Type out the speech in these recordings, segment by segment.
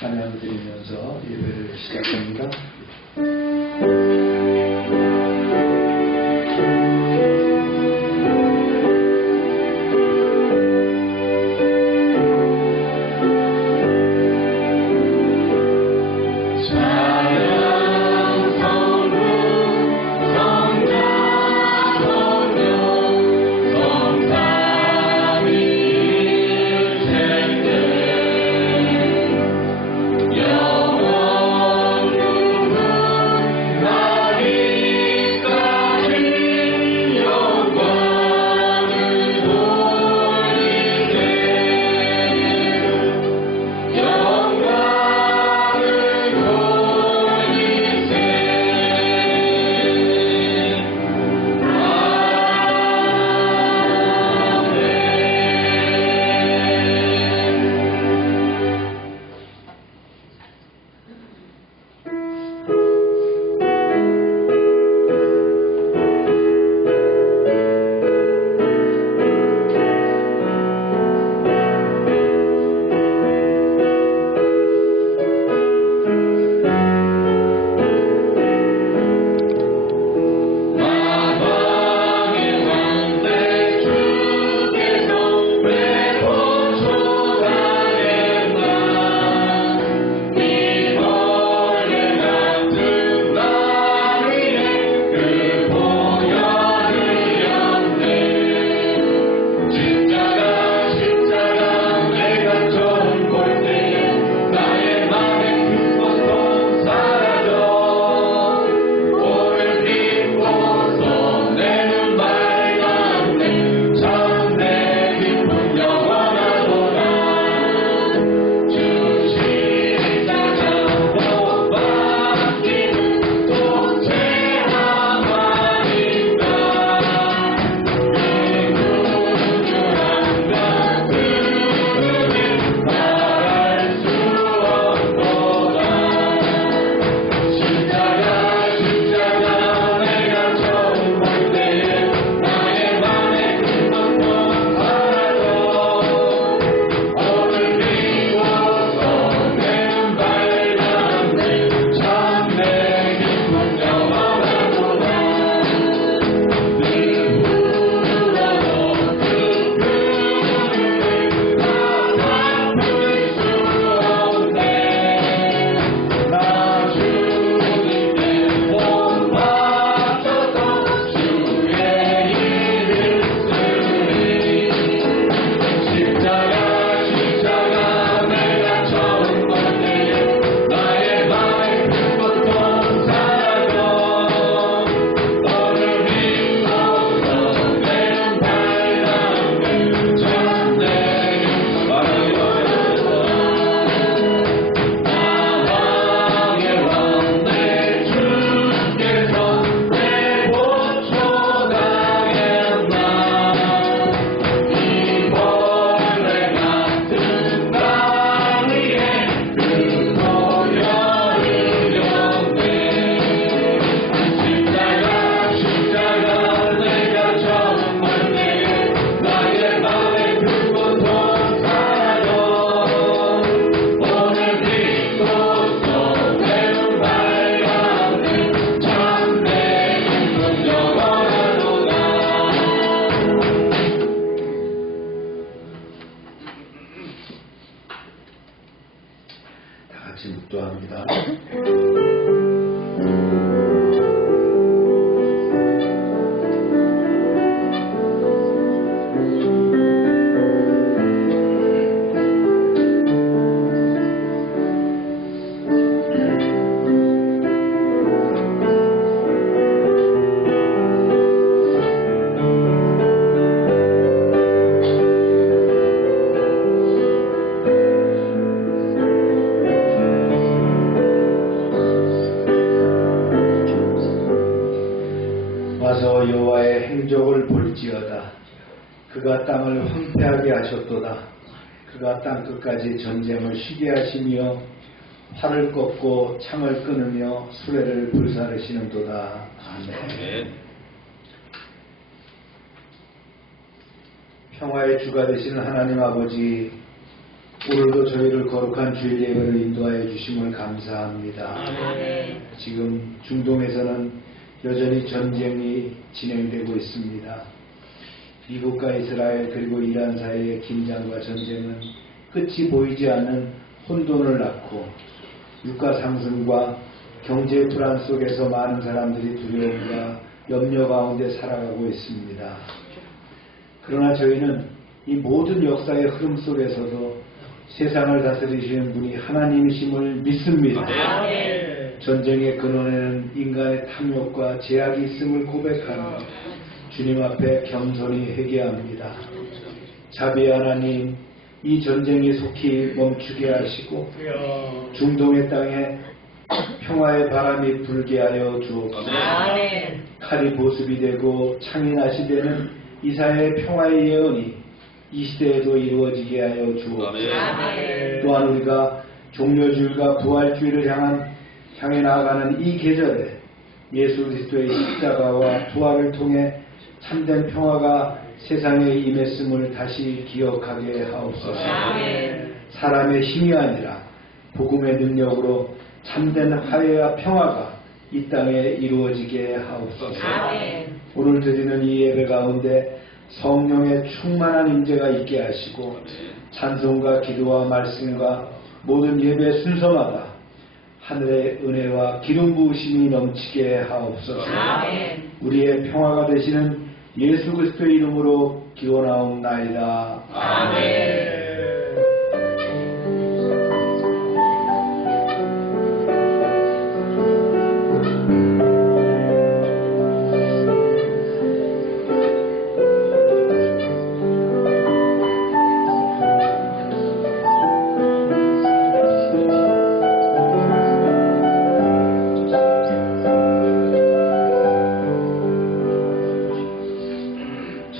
찬양을 드리면서 예배를 시작합니다. 묵도합니다. 와서 여호와의 행적을 볼지어다. 그가 땅을 황폐하게 하셨도다. 그가 땅 끝까지 전쟁을 쉬게 하시며 활을 꺾고 창을 끊으며 수레를 불사르시는도다. 아멘. 평화의 주가 되시는 하나님 아버지, 오늘도 저희를 거룩한 주일 예배로 인도하여 주심을 감사합니다. 아멘. 지금 중동에서는 여전히 전쟁이 진행되고 있습니다. 미국과 이스라엘 그리고 이란 사이의 긴장과 전쟁은 끝이 보이지 않는 혼돈을 낳고 유가 상승과 경제 불안 속에서 많은 사람들이 두려움과 염려 가운데 살아가고 있습니다. 그러나 저희는 이 모든 역사의 흐름 속에서도 세상을 다스리시는 분이 하나님이심을 믿습니다. 전쟁의 근원에는 인간의 탐욕과 제약이 있음을 고백하며 주님 앞에 겸손히 회개합니다. 자비의 하나님, 이 전쟁이 속히 멈추게 하시고 중동의 땅에 평화의 바람이 불게 하여 주옵소서. 칼이 보습이 되고 창이 낫이 되는 이사야의 평화의 예언이 이 시대에도 이루어지게 하여 주옵소서. 또한 우리가 종려주일과 부활주일을 향해 나아가는 이 계절에 예수 그리스도의 십자가와 부활을 통해 참된 평화가 세상에 임했음을 다시 기억하게 하옵소서. 사람의 힘이 아니라 복음의 능력으로 참된 화해와 평화가 이 땅에 이루어지게 하옵소서. 오늘 드리는 이 예배 가운데 성령의 충만한 임재가 있게 하시고 찬송과 기도와 말씀과 모든 예배 순서마다 하늘의 은혜와 기름 부으심이 넘치게 하옵소서. 우리의 평화가 되시는 예수 그리스도의 이름으로 기도나옵나이다. 아멘.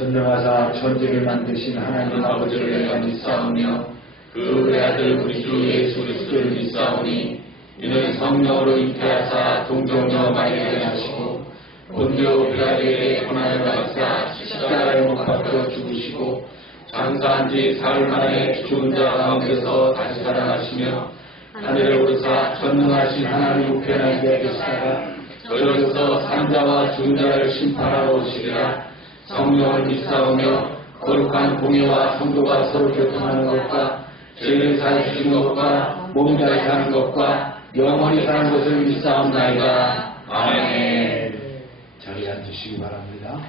전능하사 천지를 만드신 하나님 아버지를 내가 믿사오며 그 외아들 우리 주 예수 그리스도를 믿사오니 이는 성령으로 잉태하사 동정녀 마리아를 하시고 본디오 빌라도에게 고난을 받사 십자가에 못 박혀 죽으시고 장사한 지 사흘 만에 죽은 자 가운데서 다시 살아나시며 하늘에 오르사 전능하신 하나님 우편에 앉아 계시다가 저리로서 산자와 죽은 자를 심판하러 오시리라. 성령을 믿사오며 거룩한 공예와 성도가 서로 교통하는 것과 죄를 사해 주시는 것과 몸이 다시 사는 것과 영원히 사는 것을 믿사옵나이다. 아멘. 자리에 앉으시기 바랍니다.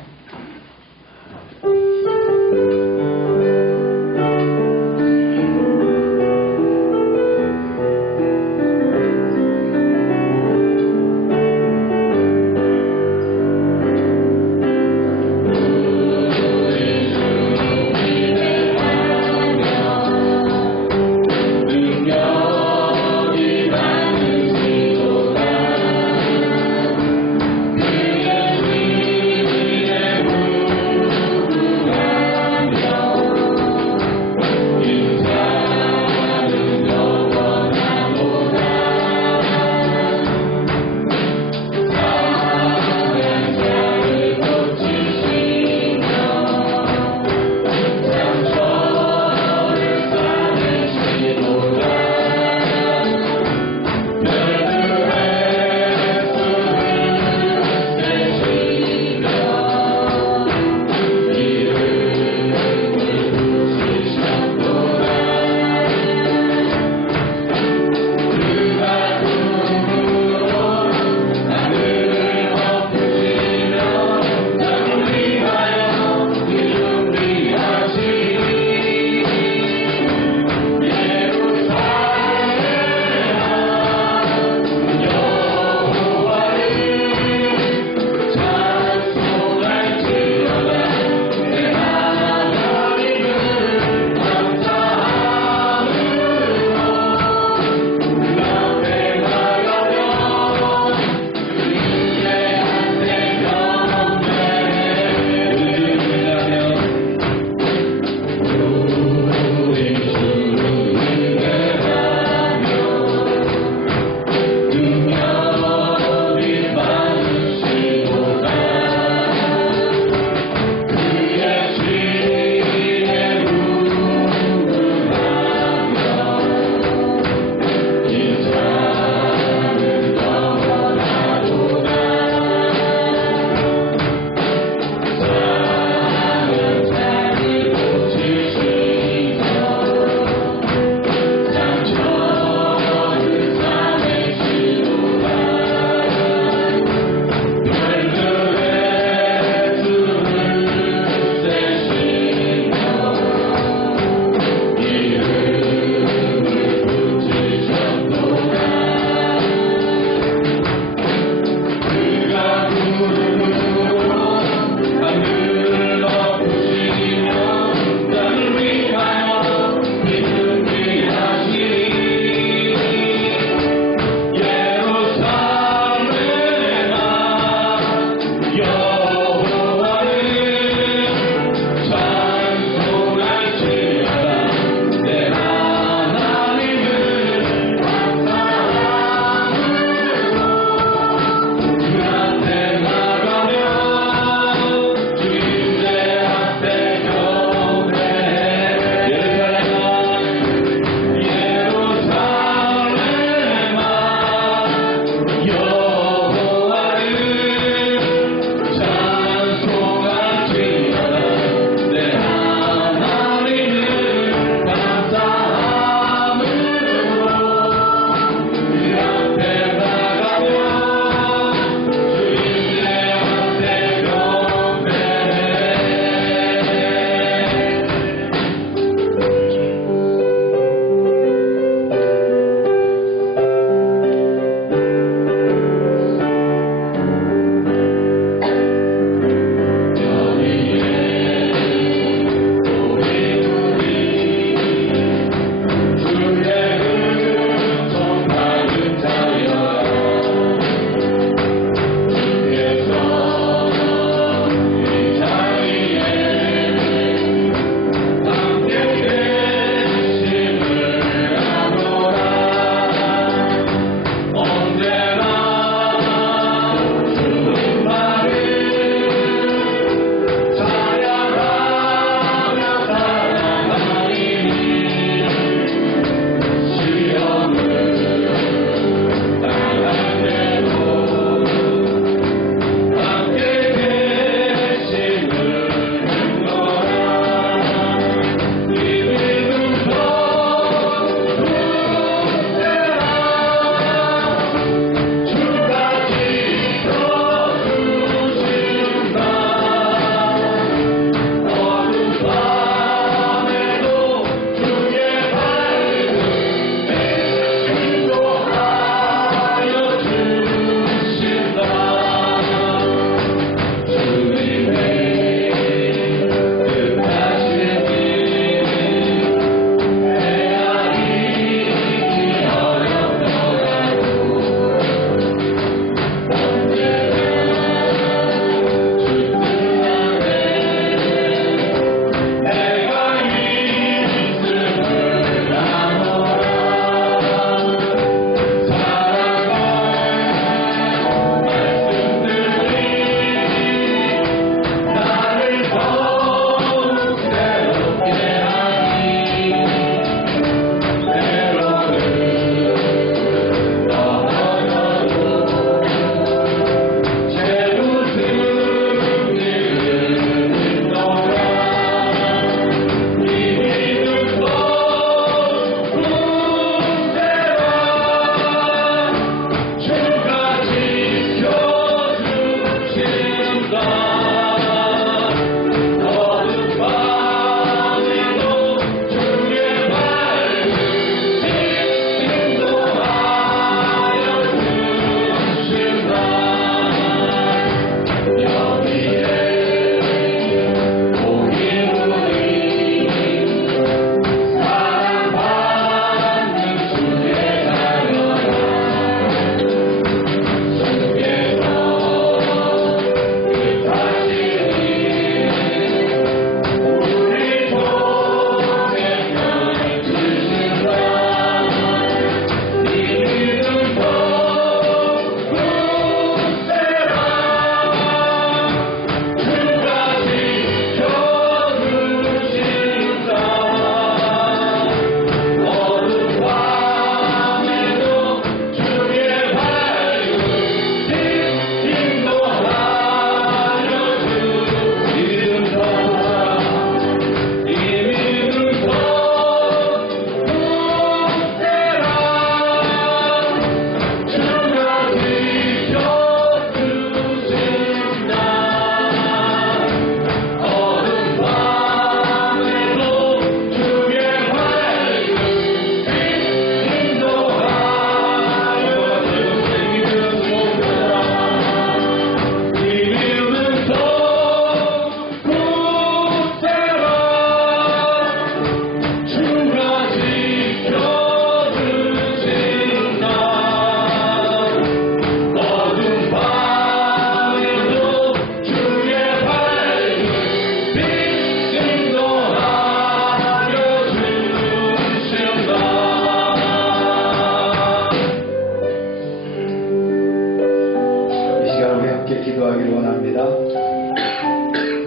기도하기를 원합니다.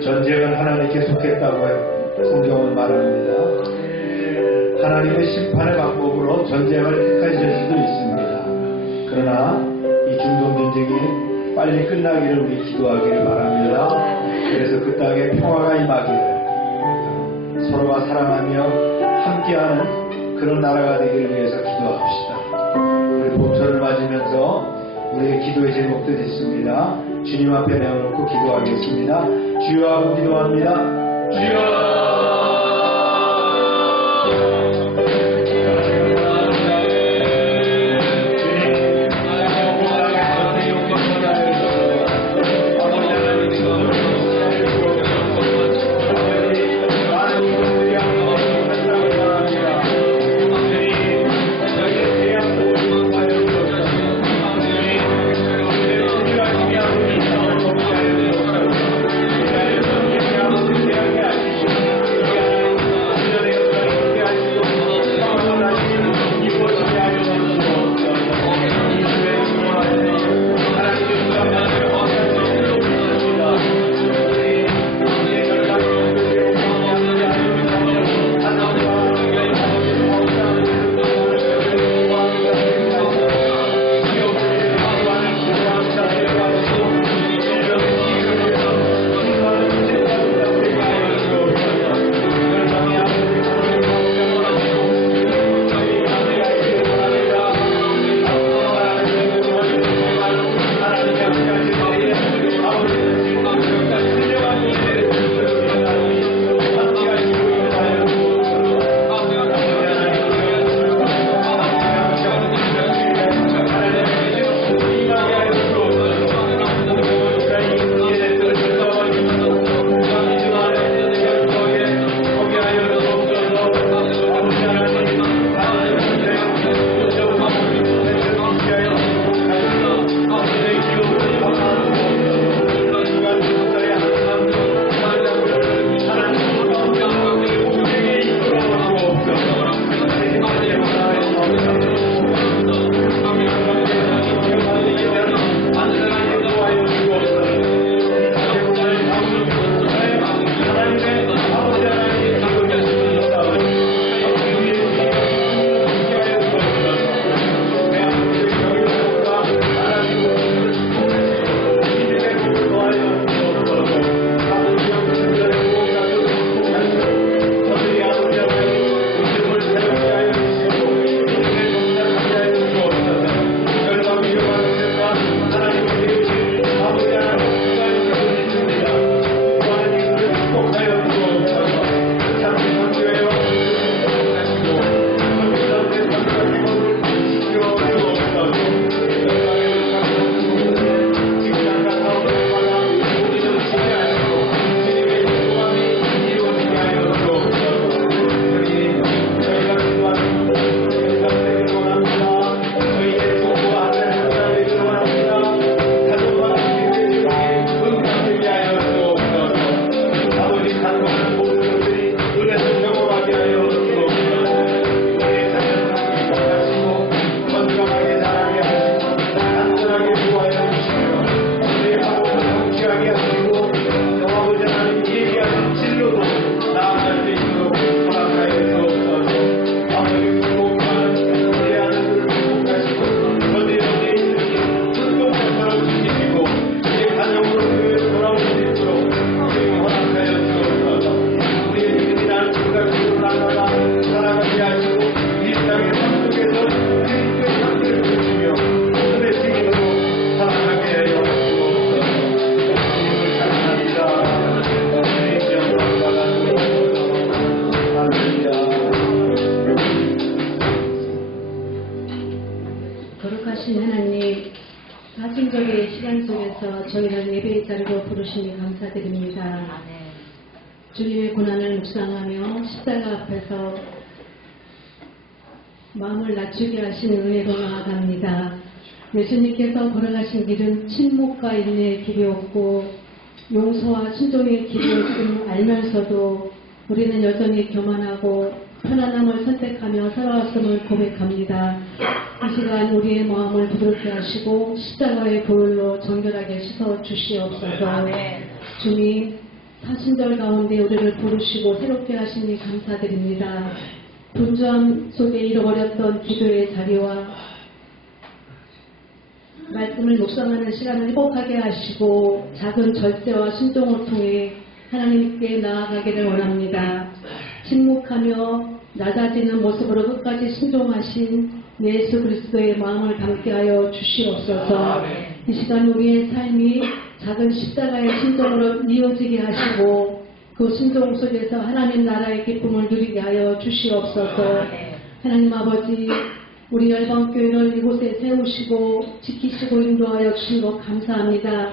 전쟁은 하나님께 속했다고 성경은 말합니다. 하나님의 심판의 방법으로 전쟁을 택하실 수도 있습니다. 그러나 이 중동 전쟁이 빨리 끝나기를 우리 기도하기를 바랍니다. 그래서 그 땅에 평화가 임하기를, 서로가 사랑하며 함께하는 그런 나라가 되기를 위해서 기도합시다. 우리 봄철을 맞으면서 우리의 기도의 제목들이 있습니다. 주님 앞에 내어놓고 기도하겠습니다. 주여 하고 기도합니다. 주여. 거룩하신 하나님, 사순절의 시간 속에서 저희를 예배의 자리로 부르시니 감사드립니다. 주님의 고난을 묵상하며 십자가 앞에서 마음을 낮추게 하신 은혜로 나아갑니다. 예수님께서 걸어가신 길은 침묵과 인내의 길이었고 용서와 순종의 길이었음을 알면서도 우리는 여전히 교만하고 편안함을 선택하며 살아왔음을 고백합니다. 이 시간 우리의 마음을 부드럽게 하시고 십자가의 보혈로 정결하게 씻어 주시옵소서. 주님, 사순절 가운데 우리를 부르시고 새롭게 하시니 감사드립니다. 분주함 속에 잃어버렸던 기도의 자리와 말씀을 묵상하는 시간을 회복하게 하시고 작은 절제와 순종을 통해 하나님께 나아가기를 원합니다. 침묵하며 낮아지는 모습으로 끝까지 순종하신 예수 그리스도의 마음을 담게 하여 주시옵소서. 이 시간 우리의 삶이 작은 십자가의 심정으로 이어지게 하시고 그 순종 속에서 하나님 나라의 기쁨을 누리게 하여 주시옵소서. 하나님 아버지, 우리 열방교회를 이곳에 세우시고 지키시고 인도하여 주신 것 감사합니다.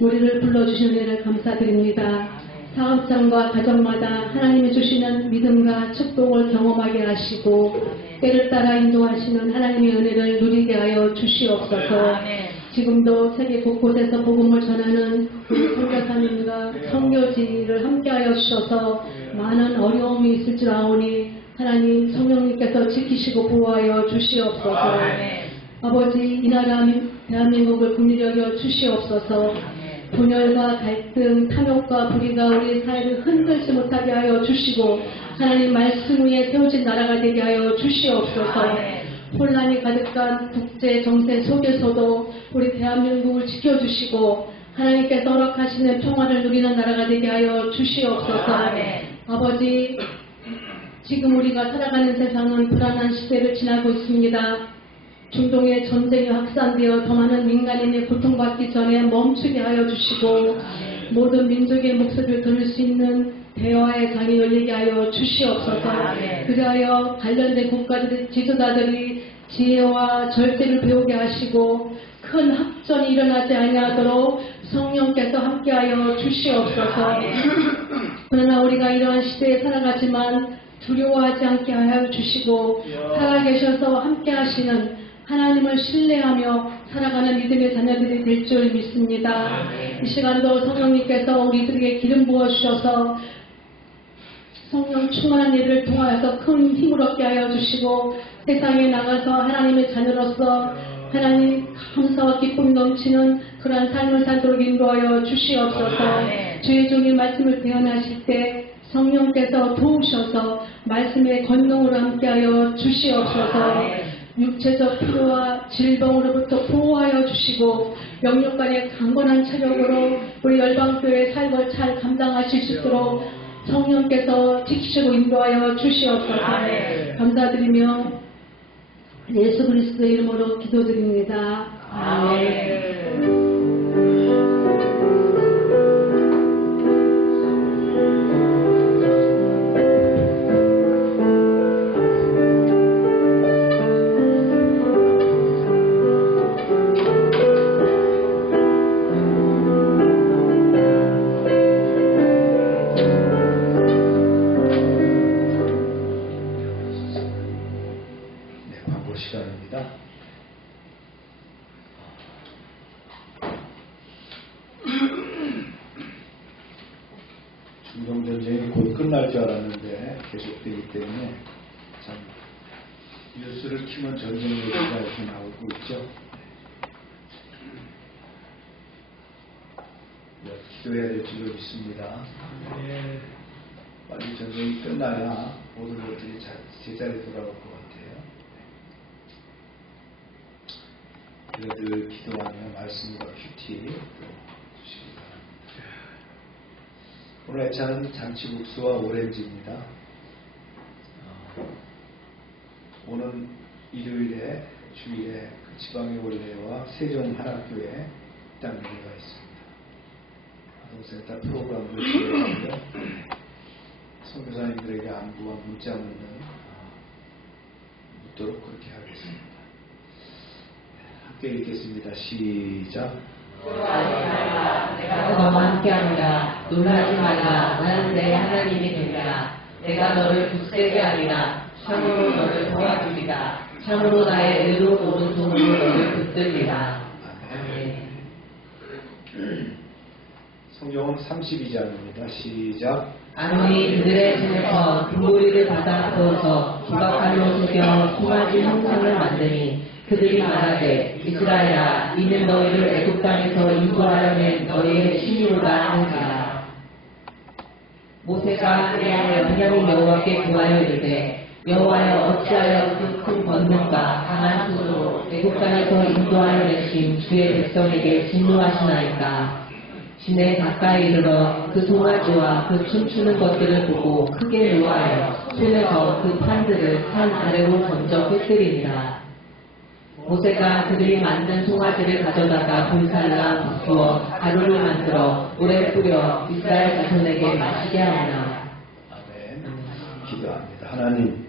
우리를 불러주신 은혜를 감사드립니다. 사업장과 가정마다 하나님이 주시는 믿음과 축복을 경험하게 하시고 때를 따라 인도하시는 하나님의 은혜를 누리게 하여 주시옵소서. 지금도 세계 곳곳에서 복음을 전하는 우리 선교사님과 선교지를 함께하여 주셔서 많은 어려움이 있을 줄 아오니 하나님 성령님께서 지키시고 보호하여 주시옵소서. 아버지, 이 나라 대한민국을 긍휼히 여겨 주시옵소서. 분열과 갈등, 탐욕과 불의가 우리 사회를 흔들지 못하게 하여 주시고 하나님 말씀 위에 세워진 나라가 되게 하여 주시옵소서. 혼란이 가득한 국제 정세 속에서도 우리 대한민국을 지켜주시고 하나님께서 허락하시는 평화를 누리는 나라가 되게 하여 주시옵소서. 아버지, 지금 우리가 살아가는 세상은 불안한 시대를 지나고 있습니다. 중동의 전쟁이 확산되어 더 많은 민간인이 고통받기 전에 멈추게 하여 주시고 모든 민족의 목소리를 들을 수 있는 대화의 장이 열리게 하여 주시옵소서. 그리하여 관련된 국가들의 지도자들이 지혜와 절제를 배우게 하시고 큰 학전이 일어나지 아니하도록 성령께서 함께하여 주시옵소서. 그러나 우리가 이러한 시대에 살아가지만 두려워하지 않게 하여 주시고 살아계셔서 함께하시는 하나님을 신뢰하며 살아가는 믿음의 자녀들이 될 줄 믿습니다. 이 시간도 성령님께서 우리들에게 기름 부어주셔서 성령 충만한 예배를 통하여서 큰 힘을 얻게 하여 주시고 세상에 나가서 하나님의 자녀로서 하나님 감사와 기쁨이 넘치는 그러한 삶을 살도록 인도하여 주시옵소서. 주의 종이 말씀을 대언하실 때 성령께서 도우셔서 말씀의 권능으로 함께하여 주시옵소서. 육체적 피로와 질병으로부터 보호하여 주시고 영육간의 강건한 체력으로 우리 열방교회의 삶을 잘 감당하실 수 있도록 성령께서 지키시고 인도하여 주시옵소서. 감사드리며 예수 그리스도의 이름으로 기도드립니다. 아멘. 시간입니다. 중동 전쟁이 곧 끝날 줄 알았는데 계속되기 때문에 참 뉴스를 키면 전쟁 얘기가 이렇게 나오고 있죠. 기도해야 될 줄로 믿습니다. 빨리 전쟁이 끝나야 모든 것들이 제자리에 돌아올 것 같아요. 늘 기도하며 말씀과 큐티 주시기 바랍니다. 오늘 애차는 잔치국수와 오렌지입니다. 오는 일요일에 주일에 그 지방의 원래와 세종한학교에 입당 예배가 있습니다. 아동센터 프로그램도 진행하고요. 선교사님들에게 안부와 문자문은 묻도록 그렇게 하겠습니다. 함께 읽겠습니다. 시작. 놀라지 말라. 내가 너와 함께합니다. 놀라지 말라. 나는 내 하나님이 되리라. 내가 너를 굳세게 하리라. 참으로 너를 도와주리라. 참으로 나의 의로운 오른손으로 너를 붙들리라. 성경은 32장입니다. 시작. 아론이 그들의 손에서 금고리를 받아 부어서 조각칼로 새겨 송아지 형상을 만드니 그들이 말하되 이스라엘아 이는 너희를 애굽 땅에서 인도하여 낸 너희의 신이로다 하는지라. 모세가 하나님의 하나님 여호와께 구하여 이르되 여호와여 어찌하여 그 큰 권능과 강한 손으로 애굽 땅에서 인도하여 내신 주의 백성에게 진노하시나이까. 진에 가까이 이르러 그 송아지와 그 춤추는 것들을 보고 크게 노하여 손에서 그 판들을 산 아래로 던져 꿰뜨리니라. 모세가 그들이 만든 송아지를 가져다가 불살라 부어 가루를 만들어 물에 뿌려 이스라엘 자손에게 마시게 하니라. 아멘. 기도합니다. 하나님,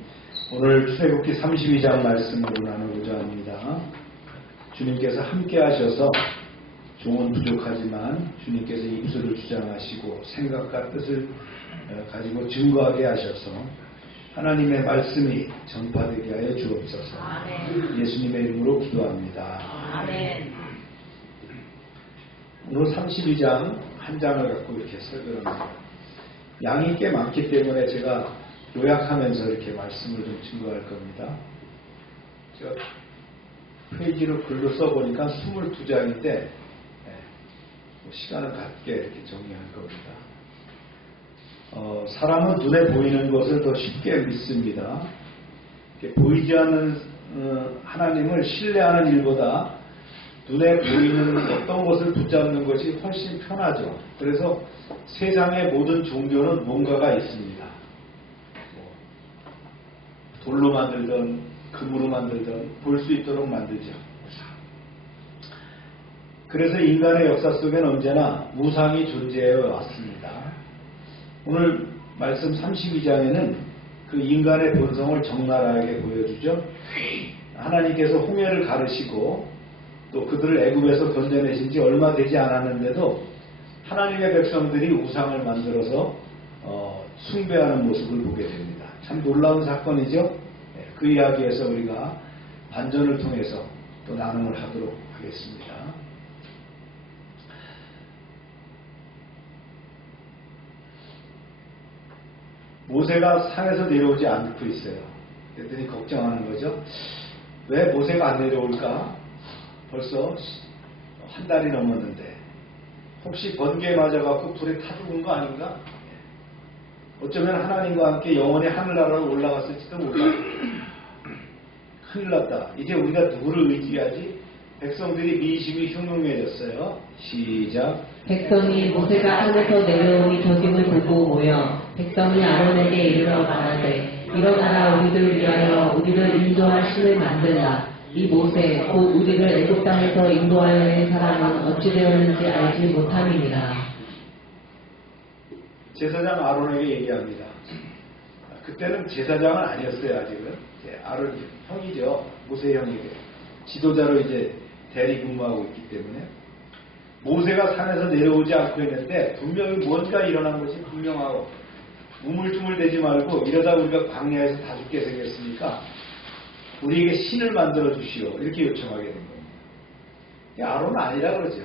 오늘 출애굽기 32장 말씀으로 나누고자 합니다. 주님께서 함께 하셔서 종은 부족하지만 주님께서 입술을 주장하시고 생각과 뜻을 가지고 증거하게 하셔서 하나님의 말씀이 전파되게 하여 주옵소서. 아멘. 예수님의 이름으로 기도합니다. 아멘. 오늘 32장 한 장을 갖고 이렇게 설교합니다. 양이 꽤 많기 때문에 제가 요약하면서 이렇게 말씀을 좀 증거할 겁니다. 제가 페이지로 글로 써보니까 22장인데 시간을 갖게 이렇게 정리할 겁니다. 사람은 눈에 보이는 것을 더 쉽게 믿습니다. 보이지 않는 하나님을 신뢰하는 일보다 눈에 보이는 어떤 것을 붙잡는 것이 훨씬 편하죠. 그래서 세상의 모든 종교는 뭔가가 있습니다. 돌로 만들든 금으로 만들든 볼 수 있도록 만들죠. 그래서 인간의 역사 속에는 언제나 우상이 존재해 왔습니다. 오늘 말씀 32장에는 그 인간의 본성을 적나라하게 보여주죠. 하나님께서 홍해를 가르시고 또 그들을 애굽에서 건져내신 지 얼마 되지 않았는데도 하나님의 백성들이 우상을 만들어서 숭배하는 모습을 보게 됩니다. 참 놀라운 사건이죠. 그 이야기에서 우리가 반전을 통해서 또 나눔을 하도록 하겠습니다. 모세가 산에서 내려오지 않고 있어요. 그랬더니 걱정하는 거죠. 왜 모세가 안 내려올까? 벌써 한 달이 넘었는데 혹시 번개에 맞아갖고 불에 타 죽은 거 아닌가? 어쩌면 하나님과 함께 영원히 하늘나라로 올라갔을지도 몰라요. 큰일 났다. 이제 우리가 누구를 의지하지? 백성들이 미심이 흉흉해졌어요. 시작. 백성이 모세가 산에서 내려오니 저김을 보고 모여 백성이 아론에게 이르러 말하되 일어나라 우리를 위하여 우리를 인도할 신을 만들라. 이 모세 곧 우리를 애굽 땅에서 인도하여 낸 사람은 어찌 되었는지 알지 못함이니라. 제사장 아론에게 얘기합니다. 그때는 제사장은 아니었어요. 아직은. 아론 형이죠. 모세 형이고 지도자로 이제 대리 근무하고 있기 때문에 모세가 산에서 내려오지 않고 있는데 분명히 뭔가 일어난 것이 분명하고 우물쭈물대지 말고 이러다 우리가 광야에서 다 죽게 생겼으니까 우리에게 신을 만들어 주시오. 이렇게 요청하게 된 겁니다. 아론은 아니라 그러죠.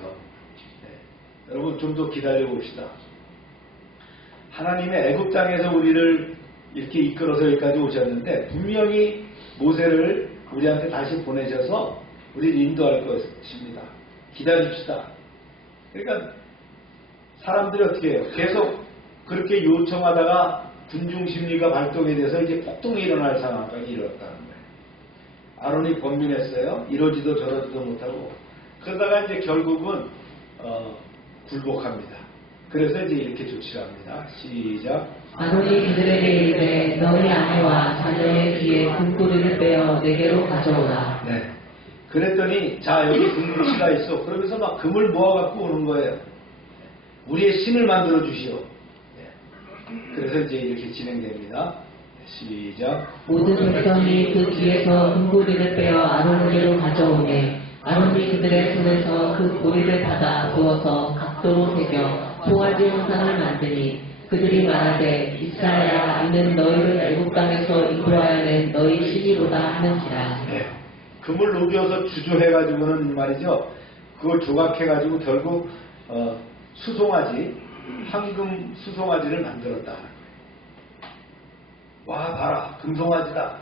네. 여러분 좀 더 기다려 봅시다. 하나님의 애굽 땅에서 우리를 이렇게 이끌어서 여기까지 오셨는데 분명히 모세를 우리한테 다시 보내셔서 우리를 인도할 것입니다. 기다립시다. 그러니까 사람들이 어떻게 해요? 계속 그렇게 요청하다가 군중심리가 발동이 돼서 이제 폭동이 일어날 상황까지 이르렀다는 거예요. 아론이 권민했어요. 이러지도 저러지도 못하고 그러다가 이제 결국은 굴복합니다. 그래서 이제 이렇게 조치를 합니다. 시작. 아론이 그들에게 이르되 너희 아내와 자녀의 귀에 금고리를 빼어 내게로 가져오라. 네. 그랬더니 자 여기 금고리가 있어. 그러면서 막 금을 모아갖고 오는 거예요. 우리의 신을 만들어 주시오. 네. 그래서 이제 이렇게 진행됩니다. 시작. 모든 백성이 그 귀에서 금고리를 빼어 아론에게로 가져오니 아론이 그들의 손에서 그 고리를 받아 부어서 각도로 새겨 송아지 형상을 만드니 그들이 말하되 이스라엘아 이는 너희를 애굽 땅에서 인도하여 낸 너희 신이로다 하는지라. 네. 금을 녹여서 주조해가지고는 말이죠. 그걸 조각해가지고 결국 수송아지, 황금 수송아지를 만들었다. 와 봐라 금송아지다.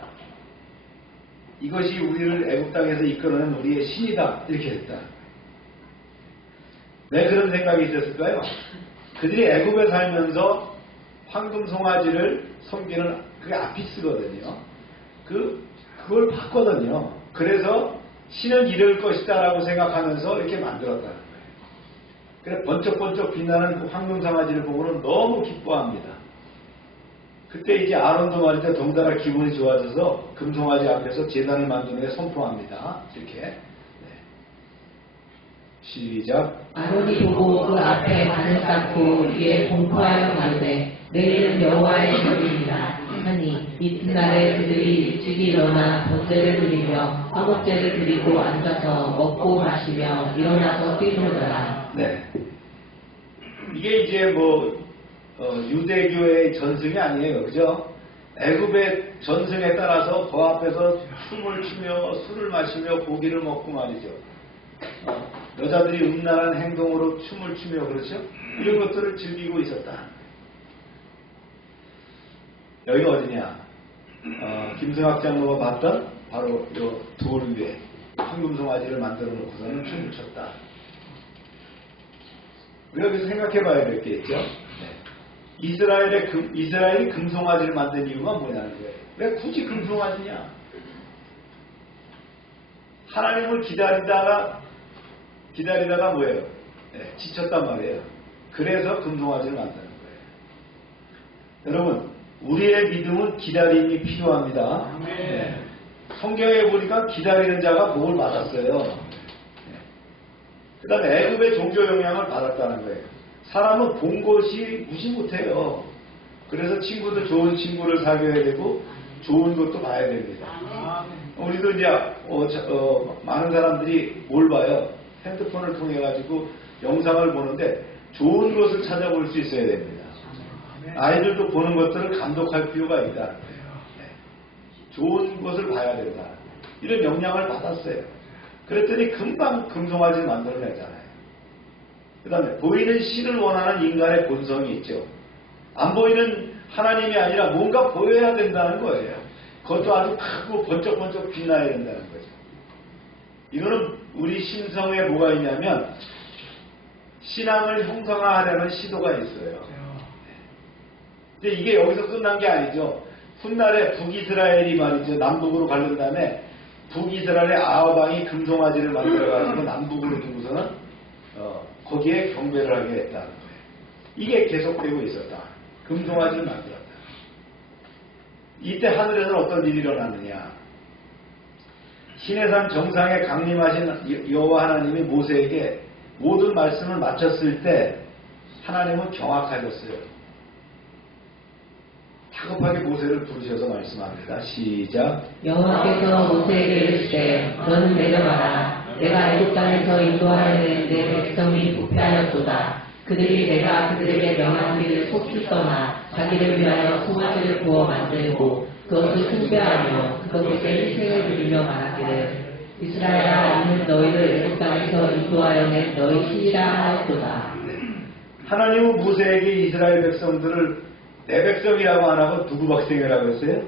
이것이 우리를 애굽 땅에서 이끌어낸 우리의 신이다. 이렇게 했다. 왜 그런 생각이 있었을까요? 그들이 애굽에 살면서 황금송아지를 섬기는 그게 아피스거든요. 그걸 봤거든요. 그래서 신은 이럴 것이다 라고 생각하면서 이렇게 만들었다는 거예요. 그래서 번쩍번쩍 빛나는 그 황금송아지를 보고는 너무 기뻐합니다. 그때 이제 아론도 말이죠. 덩달아 기분이 좋아져서 금송아지 앞에서 제단을 만드는 데 선포합니다. 이렇게. 네. 시작. 아론이 보고 그 앞에 관을 쌓고 위에 공포하여 가로되 내일은 여호와의 절기니라 하니 이튿날에 그들이 일찍이 일어나 번제를 드리며 화목제를 드리고 앉아서 먹고 마시며 일어나서 뛰놀더라. 네. 이게 이제 유대교의 전승이 아니에요. 그죠? 애굽의 전승에 따라서 그 앞에서 춤을 추며 술을 마시며 고기를 먹고 말이죠. 여자들이 음란한 행동으로 춤을 추며 그렇죠? 이런 것들을 즐기고 있었다. 여기가 어디냐? 김승학 장로가 봤던 바로 요 돌 위에 황금송아지를 만들어 놓고서는 춤을 췄다. 우리가 여기서 생각해 봐야 될 게 있죠. 네. 이스라엘이 금송아지를 만든 이유가 뭐냐는 거예요. 왜 굳이 금송아지냐? 하나님을 기다리다가 뭐예요? 네, 지쳤단 말이에요. 그래서 금송아지를 만드는 거예요. 여러분, 우리의 믿음은 기다림이 필요합니다. 네. 성경에 보니까 기다리는 자가 복을 받았어요. 네. 그 다음에 애굽의 종교 영향을 받았다는 거예요. 사람은 본 것이 무시 못해요. 그래서 친구도 좋은 친구를 사귀어야 되고 좋은 것도 봐야 됩니다. 우리도 이제 많은 사람들이 뭘 봐요? 핸드폰을 통해 가지고 영상을 보는데 좋은 것을 찾아볼 수 있어야 됩니다. 아이들도 보는 것들을 감독할 필요가 있다는 거예요. 네. 좋은 것을 봐야 된다. 이런 영향을 받았어요. 그랬더니 금방 금송아지를 만들어내잖아요. 그 다음에 보이는 신을 원하는 인간의 본성이 있죠. 안 보이는 하나님이 아니라 뭔가 보여야 된다는 거예요. 그것도 아주 크고 번쩍번쩍 빛나야 된다는 거죠. 이거는 우리 심성에 뭐가 있냐면 신앙을 형성화하려는 시도가 있어요. 근데 이게 여기서 끝난 게 아니죠. 훗날에 북이스라엘이 말이죠. 남북으로 가른 다음에 북이스라엘의 아합 왕이 금송아지를 만들어가지고 남북으로 두고서는 거기에 경배를 하게 했다는 거예요. 이게 계속되고 있었다. 금송아지를 만들었다. 이때 하늘에서는 어떤 일이 일어났느냐. 시내산 정상에 강림하신 여호와 하나님이 모세에게 모든 말씀을 마쳤을 때 하나님은 경악하셨어요. 다급하게 모세를 부르셔서 말씀합니다. 시작. 여호와께서 모세에게 이르시되 너는 내려가라. 내가 애굽 땅에서 인도하여 낸 내 백성이 부패하였도다. 그들이 내가 그들에게 명한 길을 속히 떠나 자기를 위하여 송아지를 구워 만들고 그것을 숭배하며 그것에 희생을 드리며 말하기를 이스라엘아 이는 너희를 애굽 땅에서 인도하여 낸 너희 신이라 하였도다. 하나님은 모세에게 이스라엘 백성들을 내 백성이라고 안 하고 누구 백성이라고 했어요?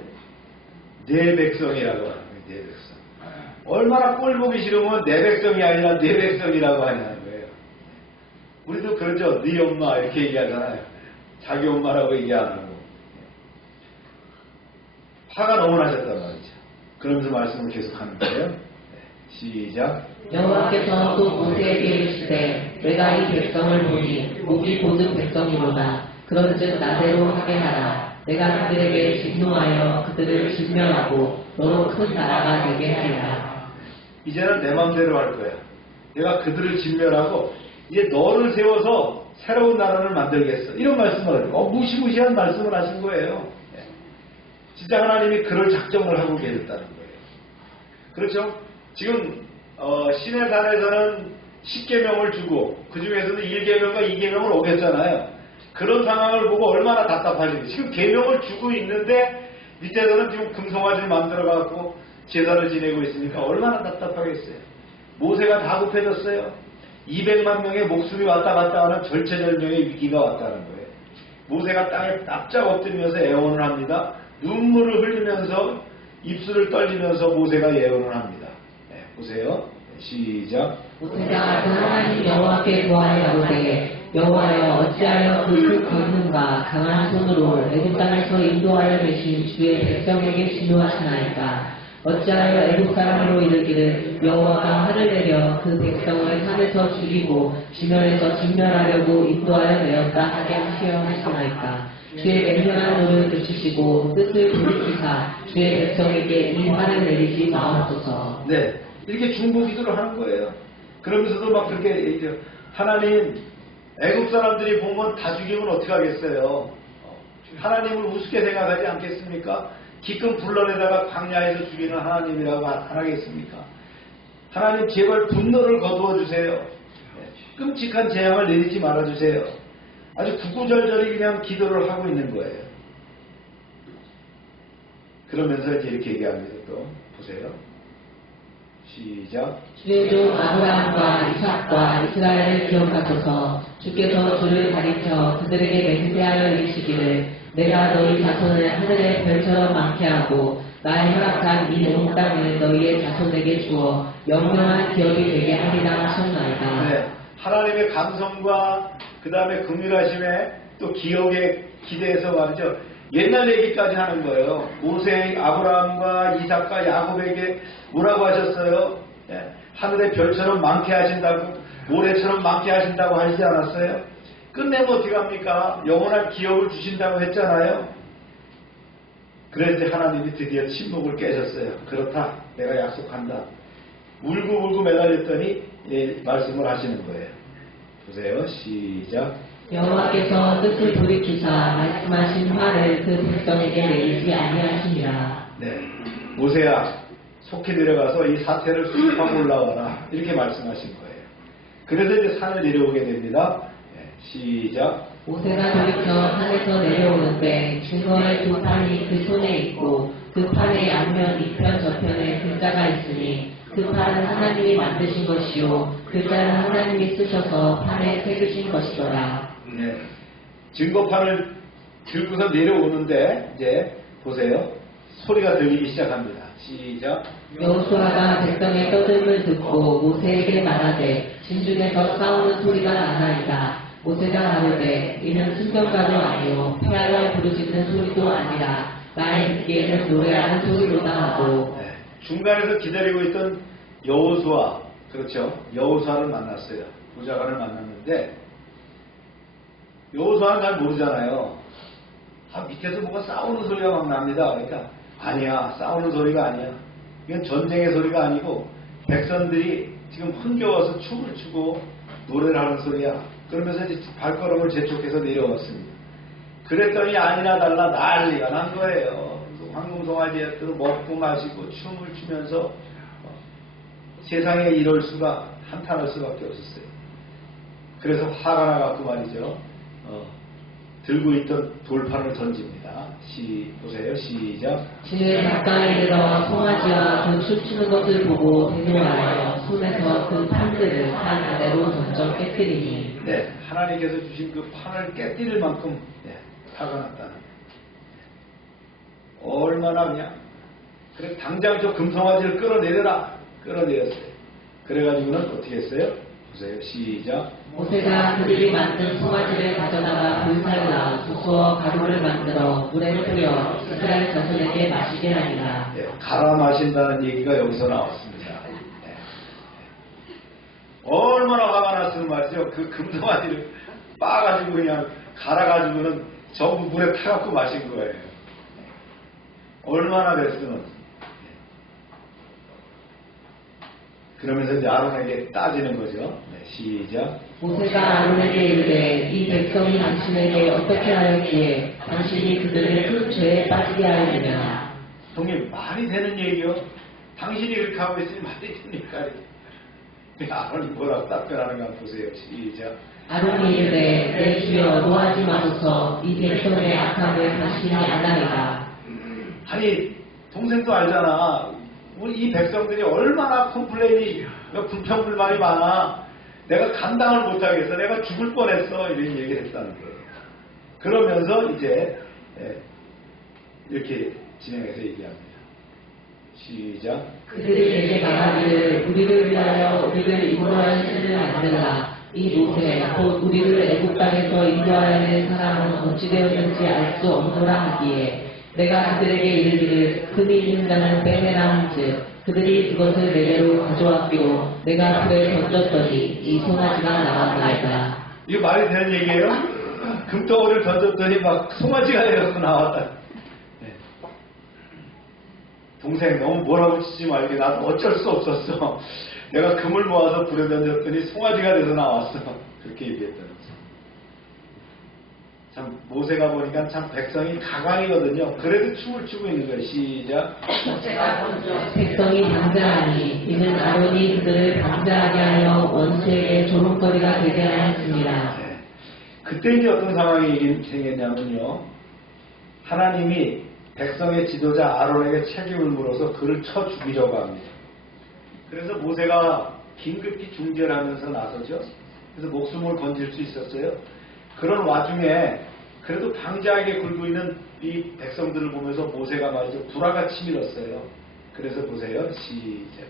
내 백성이라고 하는 거예요. 내 백성. 얼마나 꼴 보기 싫으면 내 백성이 아니라 내 백성이라고 하냐는 거예요. 우리도 그러죠. 네 엄마 이렇게 얘기하잖아요. 자기 엄마라고 얘기 안 하고. 화가 너무 나셨단 말이죠. 그러면서 말씀을 계속하는 거예요. 네. 시작. 여호와께서 또 모세에게 이르시되 내가 이 백성을 보니 목이 곧은 백성이로다. 그런즉 나대로 하게 하라. 내가 그들에게 진노하여 그들을 진멸하고 너로 큰 나라가 되게 하리라. 이제는 내 마음대로 할 거야. 내가 그들을 진멸하고 이제 너를 세워서 새로운 나라를 만들겠어. 이런 말씀을 무시무시한 말씀을 하신 거예요. 진짜 하나님이 그럴 작정을 하고 계셨다는 거예요. 그렇죠? 지금 시내산에서는 10계명을 주고 그 중에서는 1계명과 2계명을 어겼잖아요. 그런 상황을 보고 얼마나 답답하신지. 지금 계명을 주고 있는데 밑에서는 지금 금송아지를 만들어갖고 제사를 지내고 있으니까 얼마나 답답하겠어요. 모세가 다급해졌어요. 200만 명의 목숨이 왔다 갔다 하는 절체절명의 위기가 왔다는 거예요. 모세가 땅에 납작 엎드리면서 애원을 합니다. 눈물을 흘리면서 입술을 떨리면서 모세가 예언을 합니다. 네, 보세요. 시작. 모세가 그 하나님 여호와께 구하여 이르되 여호와여 어찌하여 그 큰 권능과 강한 손으로 애굽 땅에서 인도하여 내신 주의 백성에게 진노하시나이까. 어찌하여 애굽 사람으로 이르기를 여호와가 화를 내려 그 백성을 산에서 죽이고 지면에서 진멸하려고 인도하여 내었다 하게 하시나이까. 주의 맹렬한 노를 그치시고 뜻을 돌이키사 주의 백성에게 이 화를 내리지 마옵소서. 네, 이렇게 중보 기도를 하는 거예요. 그러면서도 막 그렇게 얘기해요. 하나님, 애국 사람들이 보면 다 죽이면 어떻게 하겠어요? 하나님을 우습게 생각하지 않겠습니까? 기껏 불러내다가 광야에서 죽이는 하나님이라고 하겠습니까? 하나님 제발 분노를 거두어 주세요. 끔찍한 재앙을 내리지 말아 주세요. 아주 구구절절히 그냥 기도를 하고 있는 거예요. 그러면서 이제 이렇게 얘기합니다. 또 보세요. 시작. 주의 종 아브라함과 이삭과 이스라엘을 기억하소서. 주께서 주를 가리켜 그들에게 맹세하여 이르시기를 내가 너희 자손을 하늘의 별처럼 많게 하고 나의 허락한 이 온 땅을 너희의 자손에게 주어 영영한 기업이 되게 하리라 하셨나이다. 네, 하나님의 감성과 그 다음에 긍휼하심에 또 기억에 기대해서 말이죠. 옛날 얘기까지 하는 거예요. 모세, 아브라함과 이삭과 야곱에게 뭐라고 하셨어요? 예, 하늘의 별처럼 많게 하신다고, 모래처럼 많게 하신다고 하시지 않았어요? 끝내면 어떻게 합니까? 영원한 기업을 주신다고 했잖아요. 그래서 하나님이 드디어 침묵을 깨셨어요. 그렇다, 내가 약속한다. 울고 매달렸더니 말씀을 하시는 거예요. 보세요. 시작. 여호와께서 뜻을 돌이키사 말씀하신 화를 그 백성에게 내리지 아니하시니라. 네, 모세야 속히 내려가서 이 사태를 수습하고 올라와라, 이렇게 말씀하신 거예요. 그래서 이제 산을 내려오게 됩니다. 네, 시작. 모세가 돌이켜 산에서 내려오는데 중거의 두 판이 그 손에 있고 그 판의 양면 이편 저편에 글자가 있으니 그 판은 하나님이 만드신 것이요 글자는 하나님이 쓰셔서 판에 새기신 것이더라. 네, 증거판을 들고서 내려오는데 이제 보세요. 소리가 들리기 시작합니다. 시작. 여호수아가 백성의 떠듦을 듣고 모세에게 말하되 진중에서 싸우는 소리가 나나이다. 모세가 말하되 이는 순경가도 아니요 폐하여 부르짖는 소리도 아니라 나의 듣기에는 노래하는 소리로다 하고. 네, 중간에서 기다리고 있던 여호수아, 그렇죠? 여호수아를 만났어요. 부자관을 만났는데 여호수아는 잘 모르잖아요. 밑에서 뭐가 싸우는 소리가 막 납니다. 그러니까 아니야, 싸우는 소리가 아니야. 이건 전쟁의 소리가 아니고 백성들이 지금 흥겨워서 춤을 추고 노래를 하는 소리야. 그러면서 이제 발걸음을 재촉해서 내려왔습니다. 그랬더니 아니나 달라 난리가 난 거예요. 황금송아지에 먹고 마시고 춤을 추면서 세상에 이럴 수가, 한탄할 수밖에 없었어요. 그래서 화가 나갖고 말이죠. 들고 있던 돌판을 던집니다. 보세요. 시작. 주의 가까이 이르러 송아지와 그 춤추는 것을 보고 대노하여 손에서 그 판들을 산 아래로 던져 깨뜨리니. 네, 하나님께서 주신 그 판을 깨뜨릴 만큼 화가 났다는. 얼마나 그냥 그래 당장 저 금송아지를 끌어내려라. 끌어내렸어요. 그래가지고는 어떻게 했어요? 보세요. 시작. 모세가 그들이 만든 송아지를 가져다가 불살라 부수어 가루를 만들어 물에 뿌려 이스라엘 자손에게 마시게 하니라. 네, 갈아 마신다는 얘기가 여기서 나왔습니다. 네. 얼마나 화가 났으면 말이죠. 그 금송아지를 빻아가지고 그냥 갈아가지고는 전부 물에 타갖고 마신 거예요. 얼마나 됐으면. 그러면서 이제 아론에게 따지는 거죠. 네, 시작. 모세가 아론에게 이르되 이 백성이 당신에게 어떻게 하였기에 당신이 그들을 큰 죄에 빠지게 하였느냐. 형님, 말이 되는 얘기요? 당신이 그렇게 하고 있으니 말이 됩니까? 아론이 뭐라고 답변하는가 보세요. 시작. 아론이 이르되 내 주여 노하지 마소서. 이 백성의 악함을 당신이 아나이다. 아니, 동생도 알잖아. 우리 이 백성들이 얼마나 컴플레인이, 불평불만이 많아. 내가 감당을 못하겠어. 내가 죽을 뻔했어. 이런 얘기를 했다는 거예요. 그러면서 이제 이렇게 진행해서 얘기합니다. 시작. 그들이 내게 말하기를 우리를 위하여 우리를 인도할 신을 만들라. 이 모세 곧 우리를 애굽 땅에서 인도하여 낸 사람은 어찌 되었는지 알 수 없노라 하기에 내가 그들에게 이르기를 금이 있는 자는 빼내라 한즉 그들이 그것을 내게로 가져왔기로 내가 불에 던졌더니 이 송아지가 나왔나이다. 이거 말이 되는 얘기예요? 금덩어리를 던졌더니 막 송아지가 내려서 나왔다. 네. 동생 너무 뭐라고 치지 말게. 나도 어쩔 수 없었어. 내가 금을 모아서 불에 던졌더니 송아지가 돼서 나왔어. 그렇게 얘기했다는 거죠. 참 모세가 보니까 참 백성이 가관이거든요. 그래도 춤을 추고 있는 거예요. 시작. 백성이 방자하니 이는 아론이 그들을 방자하게 하여 원수에게 조롱거리가 되게 하였습니다. 네. 그때 이제 어떤 상황이 생겼냐면요. 하나님이 백성의 지도자 아론에게 책임을 물어서 그를 쳐 죽이려고 합니다. 그래서 모세가 긴급히 중재하면서 나서죠. 그래서 목숨을 건질 수 있었어요. 그런 와중에 그래도 방자하게 굴고 있는 이 백성들을 보면서 모세가 말이죠. 불화가 치밀었어요. 그래서 보세요. 시작.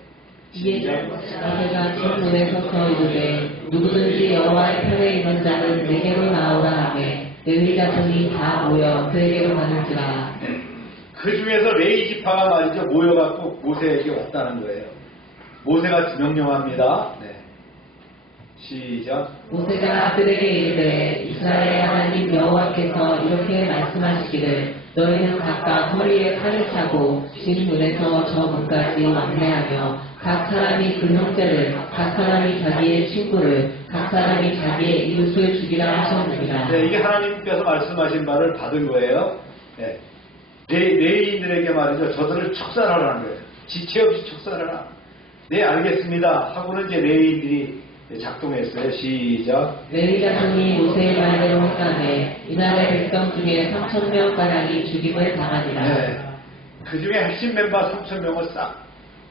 이에 모세가 진문에 서서 이르되 누구든지 여호와의 편에 있는 자는 내게로 나오라 하매 레위 자손이 다 모여 그에게로 가는지라. 그 중에서 레위 지파가 말이죠. 모여갖고 모세에게 왔다는 거예요. 모세가 명령합니다. 네. 시작. 모세가 그들에게 이르되 이스라엘의 하나님 여호와께서 이렇게 말씀하시기를 너희는 각각 허리에 칼을 차고 진 문에서 저 문까지 왕래하며 각 사람이 그 형제를 각 사람이 자기의 친구를 각 사람이 자기의 이웃을 죽이라 하셨느니라. 네, 이게 하나님께서 말씀하신 바를 받은 거예요. 네. 레위인들에게 말이죠. 저들을 축살하라는 거예요. 지체 없이 축살하라. 네, 알겠습니다. 하고는 이제 레위인들이 작동했어요. 시작. 레위 자손이 모세의 말대로 행하매 이날의 백성 중에 3,000명가량이 죽임을 당하니라. 네. 그 중에 핵심 멤버 3,000명을 싹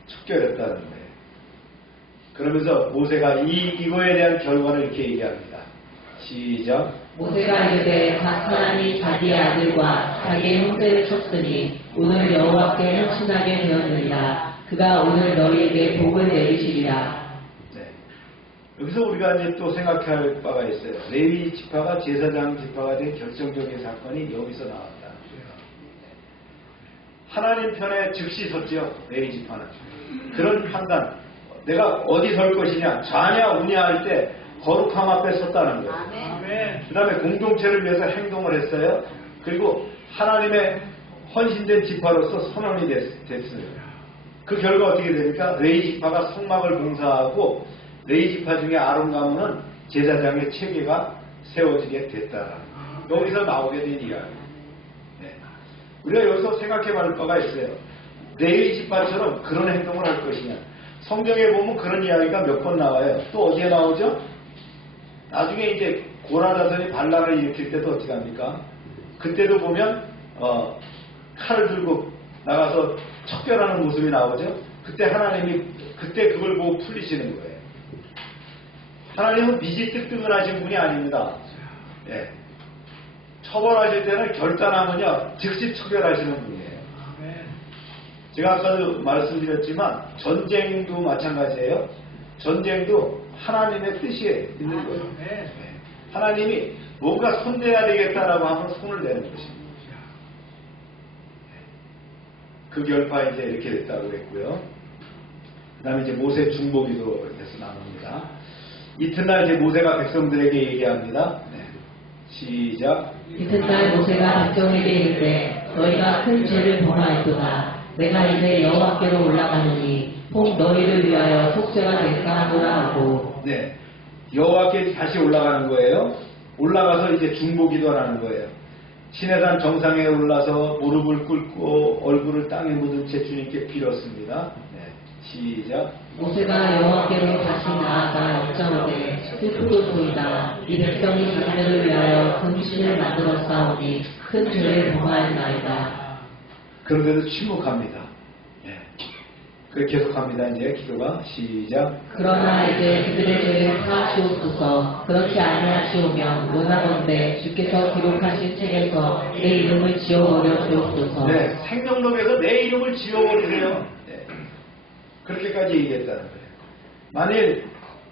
척결했다는 거예요. 그러면서 모세가 이거에 대한 결과를 이렇게 얘기합니다. 시작. 모세가 이르되 각 사람이 자기의 아들과 자기의 형제를 쳤으니 오늘 여호와께 헌신하게 되었느니라. 그가 오늘 너희에게 복을 내리시리라. 여기서 우리가 이제 또 생각해야 할 바가 있어요. 레위 지파가 제사장 지파가 된 결정적인 사건이 여기서 나왔다는 거예요. 하나님 편에 즉시 섰죠. 레위 지파는. 그런 판단. 내가 어디 설 것이냐, 좌냐 우냐 할 때 거룩함 앞에 섰다는 거예요. 그 다음에 공동체를 위해서 행동을 했어요. 그리고 하나님의 헌신된 지파로서 선언이 됐어요. 그 결과 어떻게 됩니까? 레위 지파가 성막을 봉사하고 레위 지파 중에 아론 가문은 제사장의 체계가 세워지게 됐다. 여기서 나오게 된 이야기. 네. 우리가 여기서 생각해 볼 바가 있어요. 레위 지파처럼 그런 행동을 할 것이냐. 성경에 보면 그런 이야기가 몇 번 나와요. 또 어디에 나오죠? 나중에 이제 고라 자손이 반란을 일으킬 때도 어떻게 합니까? 그때도 보면 칼을 들고 나가서 척결하는 모습이 나오죠. 그때 하나님이 그때 그걸 보고 풀리시는 거예요. 하나님은 미지뜨뜨근하신 분이 아닙니다. 예. 처벌하실 때는 결단하면요 즉시 처벌하시는 분이에요. 제가 아까도 말씀드렸지만 전쟁도 마찬가지예요. 전쟁도 하나님의 뜻이 있는 거예요. 하나님이 뭔가 손내야 되겠다라고 하면 손을 내는 것입니다. 그 결파 이제 이렇게 됐다고 했고요. 그 다음에 이제 모세 중보기도 해서 나옵니다. 이튿날 이제 모세가 백성들에게 얘기합니다. 네. 시작. 이튿날 모세가 백성에게 이르되 너희가 큰 죄를 범하였도다. 내가 이제 여호와께로 올라가노니 혹 너희를 위하여 속죄가 될까 하노라 하고. 네, 여호와께 다시 올라가는 거예요. 올라가서 이제 중보기도하는 거예요. 시내산 정상에 올라서 무릎을 꿇고 얼굴을 땅에 묻은 채 주님께 빌었습니다. 네, 시작. 모세가 여호와께로 다시 나아가 여짜오되 슬프도소이다. 이 백성이 자기들을 위하여 금신을 만들어 싸우니 큰 죄를 범하였나이다. 그런데도 침묵합니다. 네. 그렇게 계속합니다. 이제 기도가 시작. 그러나 이제 그들의 죄를 사하시옵소서. 그렇지 아니하시오면 원하건대 주께서 기록하신 책에서 내 이름을 지워버려 주옵소서. 네, 생명록에서 내 이름을 지워버리세요. 네. 그렇게까지 얘기했다는 거예요. 만일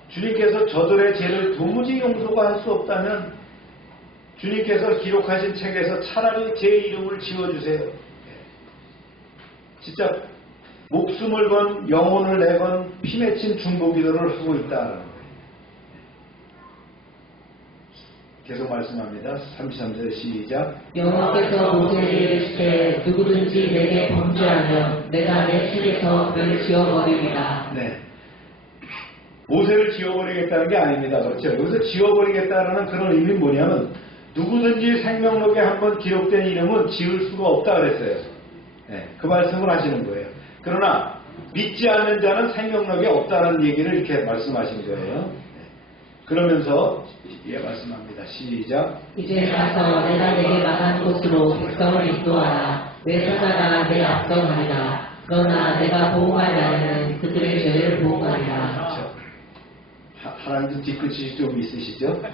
주님께서 저들의 죄를 도무지 용서가 할 수 없다면 주님께서 기록하신 책에서 차라리 제 이름을 지워주세요. 네. 진짜 목숨을 건 영혼을 내건 피맺힌 중보기도를 하고 있다는 거예요. 계속 말씀합니다. 33절 시작. 여호와께서 모세에게 이르시되 누구든지 내게 범죄하면 내가 내 책에서 그를 지워버리리라. 네. 모세를 지워버리겠다는 게 아닙니다. 그렇죠? 여기서 지워버리겠다는 그런 의미는 뭐냐면 누구든지 생명록에 한번 기록된 이름은 지울 수가 없다 그랬어요. 네, 그 말씀을 하시는 거예요. 그러나 믿지 않는 자는 생명록에 없다는 얘기를 이렇게 말씀하신 거예요. 네. 그러면서 말씀합니다. 시작. 이제 가서 내가 내게 말한 곳으로 백성을 인도하라. 내 사자가 내 앞서 가리라. 그러나 내가 보호할 날에는 그들의 죄를 보호하리라. 그렇죠. 하나님도 뒤끝이 좀 있으시죠? 네.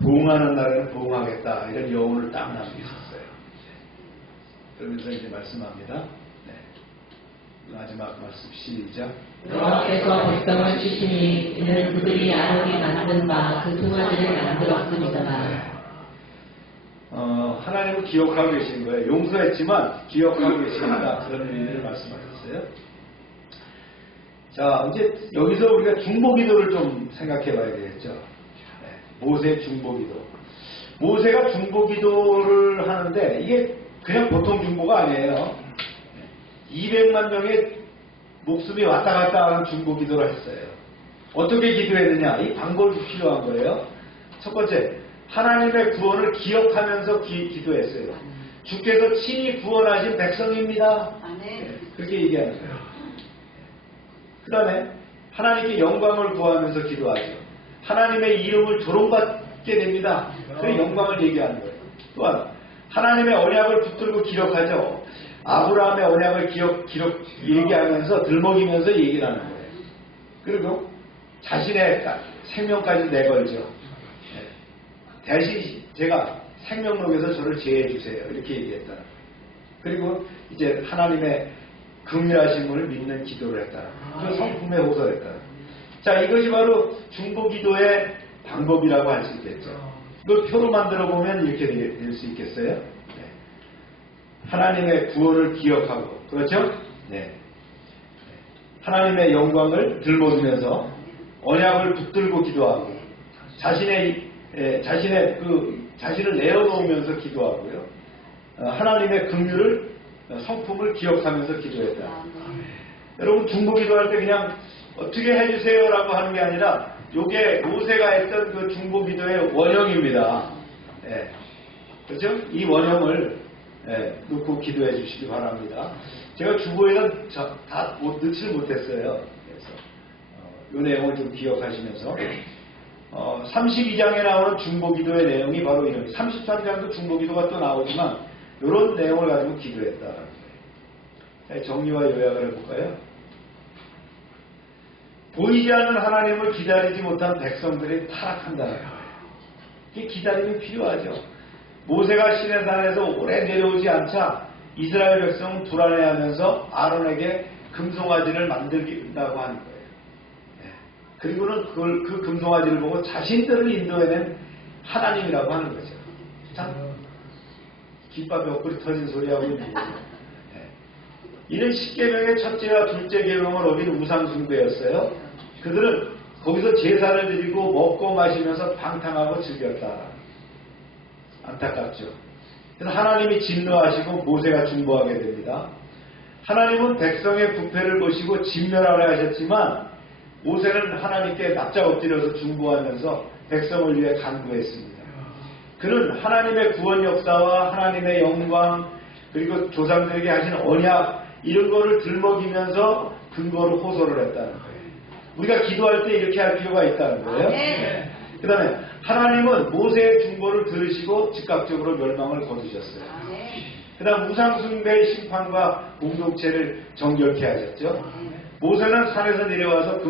부흥하는 날에는 부흥하겠다. 이런 여운을 딱 남기셨어요. 그러면서 이제 말씀합니다. 네. 마지막 말씀 시작. 여호와께서 백성을 치시니 이는 그들이 아론이 만든 바 그 송아지를 만들었음이더라. 하나님은 기억하고 계신 거예요. 용서했지만 기억하고 계십니다. 그런 의미를 말씀하셨어요. 자, 이제 여기서 우리가 중보기도를 좀 생각해 봐야 되겠죠. 네. 모세 중보기도. 모세가 중보기도를 하는데 이게 그냥 보통 중보가 아니에요. 200만 명의 목숨이 왔다 갔다 하는 중보기도를 했어요. 어떻게 기도했느냐? 이 방법이 필요한 거예요. 첫 번째, 하나님의 구원을 기억하면서 기도했어요. 주께서 친히 구원하신 백성입니다. 그렇게 얘기하는 거예요. 그 다음에 하나님께 영광을 구하면서 기도하죠. 하나님의 이름을 조롱받게 됩니다. 그 영광을 얘기하는 거예요. 또한 하나님의 언약을 붙들고 기록하죠. 아브라함의 언약을 얘기하면서 들먹이면서 얘기를 하는 거예요. 그리고 자신의 생명까지 내걸죠. 대신 제가 생명록에서 저를 제해 주세요. 이렇게 얘기했다. 그리고 이제 하나님의 긍휼하심을 믿는 기도를 했다. 그 성품에 호소했다. 자, 이것이 바로 중보기도의 방법이라고 할 수 있겠죠. 이걸 표로 만들어 보면 이렇게 될 수 있겠어요. 네. 하나님의 구원을 기억하고, 그렇죠? 네. 하나님의 영광을 들먹이면서 언약을 붙들고 기도하고, 자신을 내어놓으면서 기도하고요. 하나님의 긍휼을 성품을 기억하면서 기도했다. 여러분 중보기도할 때 그냥 어떻게 해주세요라고 하는 게 아니라 이게 모세가 했던 그 중보기도의 원형입니다. 예. 그렇죠? 이 원형을 놓고 기도해 주시기 바랍니다. 제가 주보에는 다 넣지를 못했어요. 그래서 이 내용을 좀 기억하시면서 32장에 나오는 중보기도의 내용이 바로 이런 33장도 중보기도가 또 나오지만 이런 내용을 가지고 기도했다라는 거예요. 정리와 요약을 해볼까요? 보이지 않는 하나님을 기다리지 못한 백성들이 타락한다는 거예요. 이 기다림이 필요하죠. 모세가 시내산에서 오래 내려오지 않자 이스라엘 백성은 불안해하면서 아론에게 금송아지를 만들긴다고 하는 거예요. 그리고는 그 금송아지를 보고 자신들을 인도해낸 하나님이라고 하는 거죠. 참 김밥 옆구리 터진 소리하고 있는 거죠. 이는 10계명의 첫째와 둘째 계명을 어긴 우상숭배였어요. 그들은 거기서 제사를 드리고 먹고 마시면서 방탕하고 즐겼다. 안타깝죠. 그래서 하나님이 진노하시고 모세가 중보하게 됩니다. 하나님은 백성의 부패를 보시고 진멸하라 하셨지만 모세는 하나님께 납작 엎드려서 중보하면서 백성을 위해 간구했습니다. 그는 하나님의 구원 역사와 하나님의 영광 그리고 조상들에게 하신 언약 이런 거를 들먹이면서 근거로 호소를 했다는 거예요. 우리가 기도할 때 이렇게 할 필요가 있다는 거예요. 네. 그 다음에 하나님은 모세의 중보를 들으시고 즉각적으로 멸망을 거두셨어요. 그 다음 우상숭배의 심판과 공동체를 정결케 하셨죠. 모세는 산에서 내려와서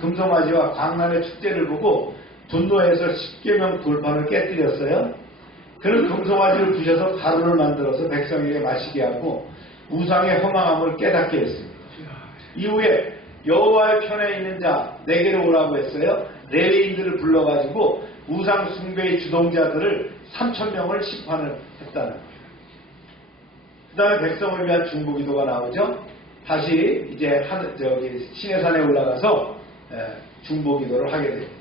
금송아지와 광란의 축제를 보고 분노해서 10계명 돌판을 깨뜨렸어요. 그는 금송아지를 부셔서 가루를 만들어서 백성에게 마시게 하고 우상의 허망함을 깨닫게 했습니다. 이후에 여호와의 편에 있는 자 내게로 오라고 했어요. 레위인들을 불러가지고 우상 숭배의 주동자들을 3,000명을 심판을 했다는 거예요. 그 다음에 백성을 위한 중보기도가 나오죠. 다시 이제 시내산에 올라가서 중보기도를 하게 됩니다.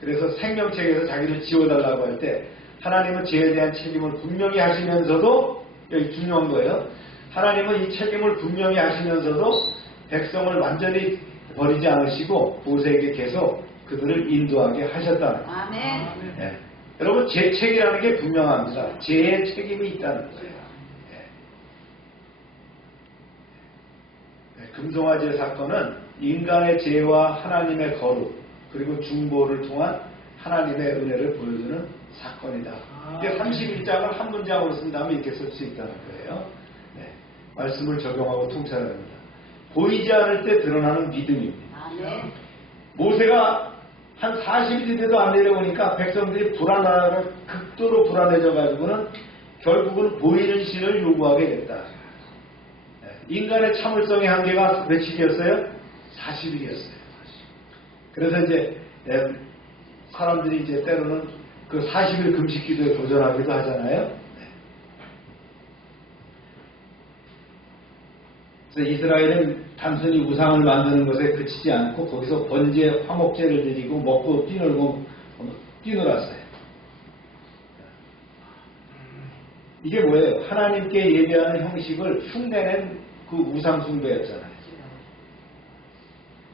그래서 생명책에서 자기를 지워달라고 할 때 하나님은 죄에 대한 책임을 분명히 하시면서도, 여기 중요한 거예요. 하나님은 이 책임을 분명히 하시면서도 백성을 완전히 버리지 않으시고 모세에게 계속 그들을 인도하게 하셨다는 거예요. 아멘. 네. 여러분, 제 책이라는 게 분명합니다. 죄의 책임이 있다는 거예요. 네. 금송아지의 사건은 인간의 죄와 하나님의 거룩 그리고 중보를 통한 하나님의 은혜를 보여주는 사건이다. 이게 31장을 한 문장으로 쓴다면 이렇게 쓸 수 있다는 거예요. 네. 말씀을 적용하고 통찰합니다. 보이지 않을 때 드러나는 믿음입니다. 아멘. 모세가 한 40일이 돼도 안 내려오니까 백성들이 불안하고 극도로 불안해져 가지고는 결국은 보이는 신을 요구하게 됐다. 인간의 참을성의 한계가 며칠이었어요? 40일이었어요. 그래서 이제 사람들이 이제 때로는 그 40일 금식 기도에 도전하기도 하잖아요. 그래서 이스라엘은 단순히 우상을 만드는 것에 그치지 않고 거기서 번제, 화목제를 드리고 먹고 뛰놀았어요. 이게 뭐예요? 하나님께 예배하는 형식을 흉내낸 그 우상숭배였잖아요.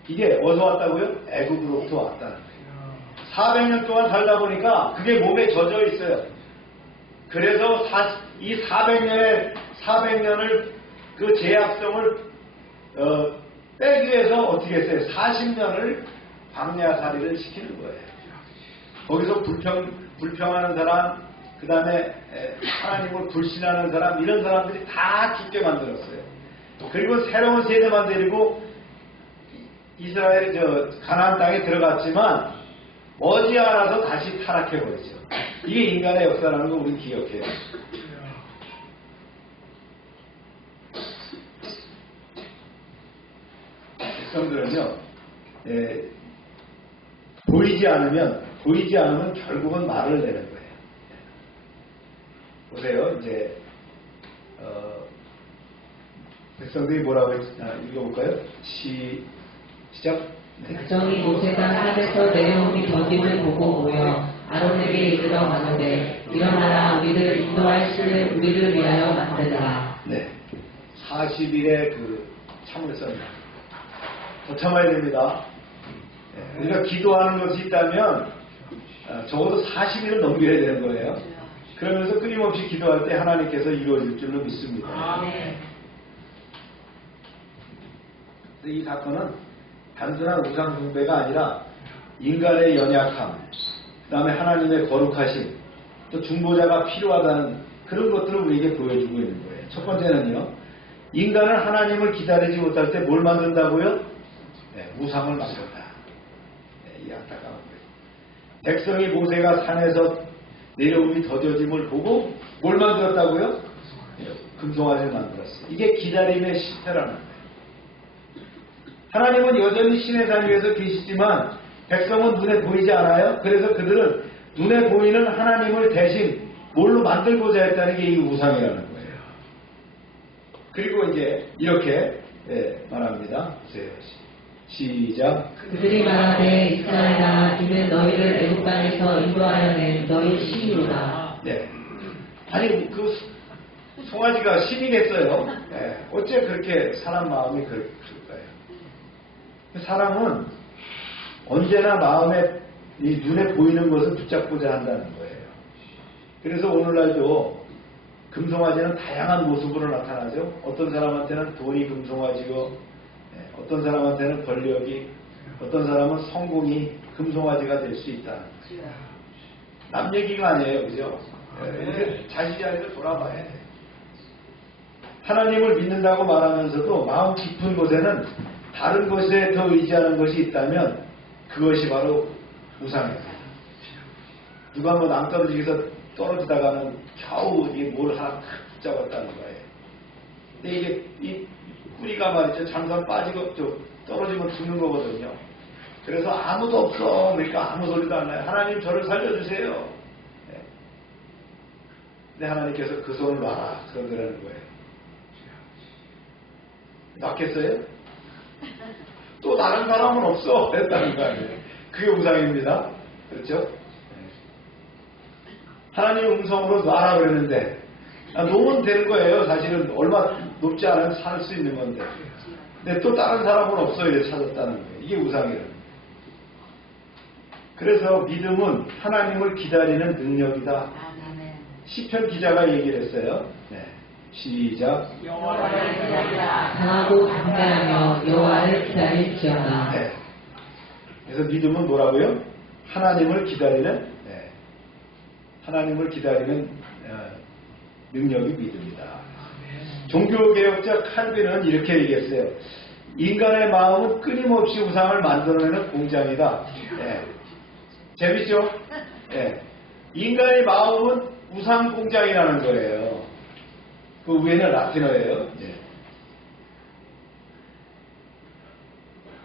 이게 어디서 왔다고요? 애굽으로부터 왔다는 거예요. 400년 동안 살다 보니까 그게 몸에 젖어 있어요. 그래서 이 400년을 그 제약성을 빼기 위해서 어떻게 했어요? 40년을 광야살이를 시키는 거예요. 거기서 불평하는 사람, 그 다음에 하나님을 불신하는 사람, 이런 사람들이 다 죽게 만들었어요. 그리고 새로운 세대만 데리고 이스라엘이 가나안 땅에 들어갔지만 머지않아서 다시 타락해버리죠. 이게 인간의 역사라는 거 우리 기억해요. 백성들은요, 보이지 않으면 결국은 말을 내는 거예요. 보세요, 이제 백성들이 뭐라고 읽어볼까요? 시작. 백성이 모세가 산에서 내려오니 던짐을 보고 모여 아론에게 이르러 가는데 일어나라 우리를 인도할 신을 우리를 위하여 만들라. 네, 40일의 그 참을성입니다. 더 참아야 됩니다. 우리가 기도하는 것이 있다면 적어도 40일은 넘겨야 되는 거예요. 그러면서 끊임없이 기도할 때 하나님께서 이루어질 줄로 믿습니다. 아멘. 이 사건은 단순한 우상숭배가 아니라 인간의 연약함, 그 다음에 하나님의 거룩하심, 또 중보자가 필요하다는 그런 것들을 우리에게 보여주고 있는 거예요. 첫 번째는요, 인간은 하나님을 기다리지 못할 때 뭘 만든다고요? 우상을 만든다. 이 안타까운 거예요. 백성이 모세가 산에서 내려오니 더뎌짐을 보고 뭘 만들었다고요? 금송아지를 만들었어요. 이게 기다림의 실패라는 거예요. 하나님은 여전히 시내산 위에서 계시지만 백성은 눈에 보이지 않아요. 그래서 그들은 눈에 보이는 하나님을 대신 뭘로 만들고자 했다는 게 이 우상이라는 거예요. 그리고 이제 이렇게 말합니다. 시작. 그들이 말하되 이스라엘아 이는 너희를 애굽 땅에서 인도하여 낸 너희 신이로다. 네. 아니 그 송아지가 신이겠어요. 어째 그렇게 사람 마음이 그럴까요? 사람은 언제나 마음에 이 눈에 보이는 것을 붙잡고자 한다는 거예요. 그래서 오늘날도 금송아지는 다양한 모습으로 나타나죠. 어떤 사람한테는 돈이 금송아지고, 어떤 사람한테는 권력이, 어떤 사람은 성공이 금송아지가 될 수 있다는 거예요. 남 얘기가 아니에요, 그죠? 이제 자기 자리를 돌아봐야 돼. 하나님을 믿는다고 말하면서도 마음 깊은 곳에는 다른 것에 더 의지하는 것이 있다면 그것이 바로 우상입니다. 누가 뭐 낭떠러지기에서 떨어지다가는 겨우 이게 뭘 하나 붙잡았다는 거예요. 근데 이게 이 뿌리가 말이죠. 잠깐 빠지고 떨어지면 죽는 거거든요. 그래서 아무도 없어. 그러니까 아무 소리도 안 나요. 하나님 저를 살려주세요. 네. 근데 하나님께서 그 손을 놔라. 그러더라는 거예요. 놨겠어요? 또 다른 사람은 없어. 했다는 거 아니에요. 그게 우상입니다. 그렇죠? 하나님 음성으로 놔라 그랬는데 놓으면 되는 거예요. 사실은 얼마 높지 않아도 살 수 있는 건데. 근데 또 다른 사람은 없어요. 찾았다는 거예요. 이게 우상이에요. 그래서 믿음은 하나님을 기다리는 능력이다. 시편 기자가 얘기를 했어요. 네. 시작. 여호와를 기다리라. 강하고 담대하며 여호와를 기다릴지어다. 네. 그래서 믿음은 뭐라고요? 하나님을 기다리는 하나님을 기다리는 능력이 믿음이다. 종교개혁자 칼빈은 이렇게 얘기했어요. 인간의 마음은 끊임없이 우상을 만들어내는 공장이다. 재밌죠? 인간의 마음은 우상 공장이라는 거예요. 그 위에는 라틴어예요.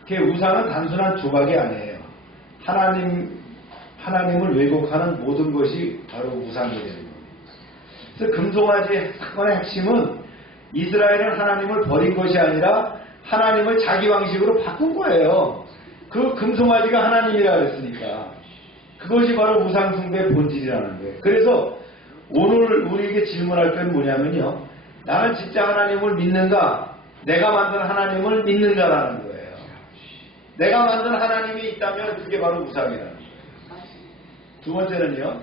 그 우상은 단순한 조각이 아니에요. 하나님을 왜곡하는 모든 것이 바로 우상이 되는 겁니다. 그래서 금송아지 사건의 핵심은 이스라엘은 하나님을 버린 것이 아니라 하나님을 자기 방식으로 바꾼 거예요. 그 금송아지가 하나님이라 그랬으니까. 그것이 바로 우상숭배의 본질이라는 거예요. 그래서 오늘 우리에게 질문할 건 뭐냐면요. 나는 진짜 하나님을 믿는가? 내가 만든 하나님을 믿는가라는 거예요. 내가 만든 하나님이 있다면 그게 바로 우상이라는 거예요. 두 번째는요.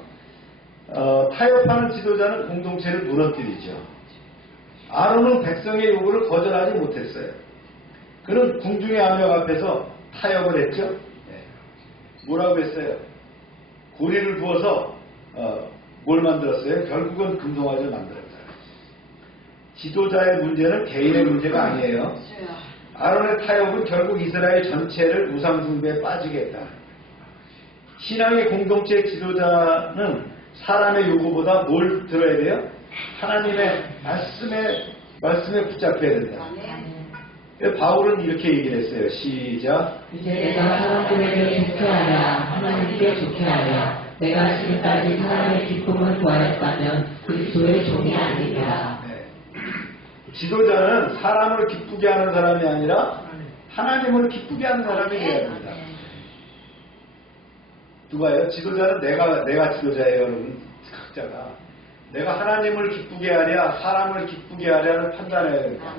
타협하는 지도자는 공동체를 무너뜨리죠. 아론은 백성의 요구를 거절하지 못했어요. 그는 궁중의 압력 앞에서 타협을 했죠. 뭐라고 했어요? 고리를 부어서 뭘 만들었어요? 결국은 금송아지를 만들었어요. 지도자의 문제는 개인의 문제가 아니에요. 아론의 타협은 결국 이스라엘 전체를 우상숭배에 빠지게 했다. 신앙의 공동체 지도자는 사람의 요구보다 뭘 들어야 돼요? 하나님의 말씀에 붙잡혀야 된다. 바울은 이렇게 얘기를 했어요. 시작. 이제 내가 사람들에게 좋게 하랴 하나님께 좋게 하랴 내가 지금까지 사람의 기쁨을 구하였다면 그리스도의 종이 아니라. 지도자는 사람을 기쁘게 하는 사람이 아니라 하나님을 기쁘게 하는 사람이 되어야 됩니다. 누가요? 지도자는 내가 지도자예요, 여러분. 각자가. 내가 하나님을 기쁘게 하랴, 사람을 기쁘게 하랴를 판단해야 됩니다.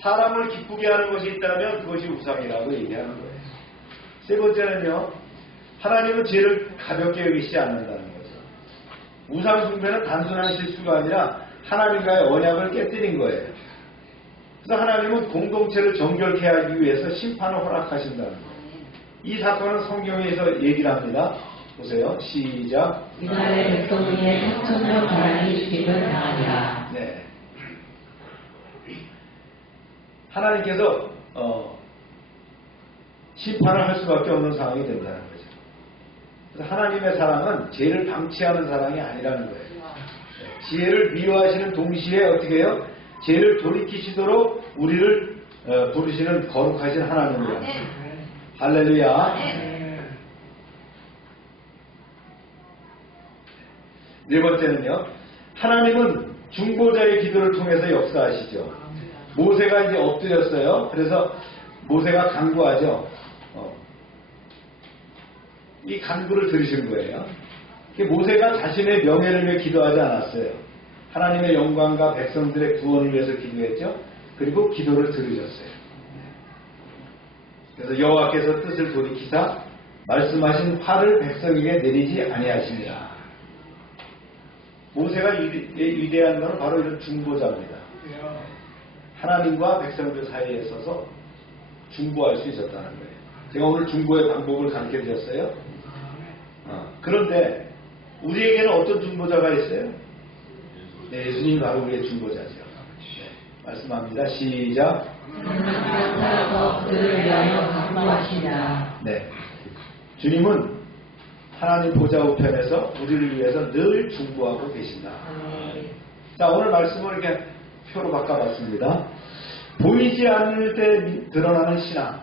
사람을 기쁘게 하는 것이 있다면 그것이 우상이라고 얘기하는 거예요. 세 번째는요. 하나님은 죄를 가볍게 여기시지 않는다는 거죠. 우상 숭배는 단순한 실수가 아니라 하나님과의 언약을 깨뜨린 거예요. 그래서 하나님은 공동체를 정결케 하기 위해서 심판을 허락하신다는 거예요. 이 사건은 성경에서 얘기를 합니다. 보세요. 시작. 이스라엘 백성 중에 3,000명 가량이 죽임을 당하니라. 네. 하나님께서 심판을 할 수밖에 없는 상황이 된다는 거죠. 그래서 하나님의 사랑은 죄를 방치하는 사랑이 아니라는 거예요. 지혜를 미워하시는 동시에 어떻게 해요? 죄를 돌이키시도록 우리를 부르시는 거룩하신 하나님이에요. 할렐루야. 네 번째는요. 하나님은 중보자의 기도를 통해서 역사하시죠. 모세가 이제 엎드렸어요. 그래서 모세가 간구하죠. 이 간구를 들으신 거예요. 모세가 자신의 명예를 위해 기도하지 않았어요. 하나님의 영광과 백성들의 구원을 위해서 기도했죠. 그리고 기도를 들으셨어요. 그래서 여호와께서 뜻을 돌이키사 말씀하신 화를 백성에게 내리지 아니하시니라. 모세가 위대한 것은 바로 이런 중보자입니다. 하나님과 백성들 사이에 서서 중보할 수 있었다는 거예요. 제가 오늘 중보의 방법을 가르쳐 드렸어요. 그런데 우리에게는 어떤 중보자가 있어요? 네, 예수님이 바로 우리의 중보자죠. 네, 말씀합니다. 시작. 나타나서 그들을 위하여 강구하시라. 네, 주님은 하나님 보좌 우편에서 우리를 위해서 늘 중보하고 계신다. 자, 오늘 말씀을 이렇게 표로 바꿔봤습니다. 보이지 않을 때 드러나는 신앙.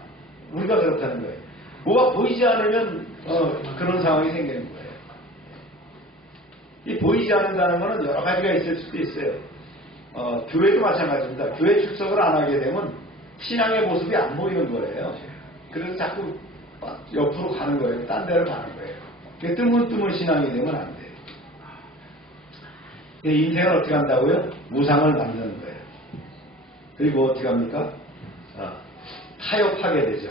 우리가 그렇다는 거예요. 뭐가 보이지 않으면 그런 상황이 생기는 거예요. 이 보이지 않는다는 것은 여러 가지가 있을 수도 있어요. 교회도 마찬가지입니다. 교회 출석을 안 하게 되면 신앙의 모습이 안 보이는 거예요. 그래서 자꾸 옆으로 가는 거예요. 딴 데로 가는 거예요. 뜨문뜨문 신앙이 되면 안 돼요. 인생을 어떻게 한다고요? 무상을 만드는 거예요. 그리고 어떻게 합니까? 타협하게 되죠.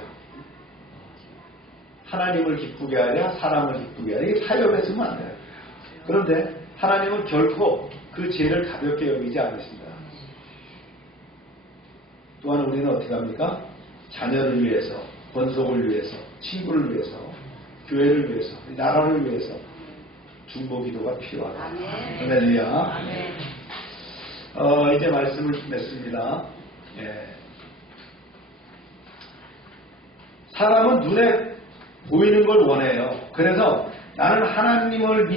하나님을 기쁘게 하랴 사람을 기쁘게 하랴. 이게 타협했으면 안 돼요. 그런데 하나님은 결코 그 죄를 가볍게 여기지 않으십니다. 또한 우리는 어떻게 합니까? 자녀를 위해서, 권속을 위해서, 친구를 위해서, 교회를 위해서, 나라를 위해서 중보 기도가 필요하다. 할렐루야. 이제 말씀을 맺습니다. 예. 사람은 눈에 보이는 걸 원해요. 그래서 나는 하나님을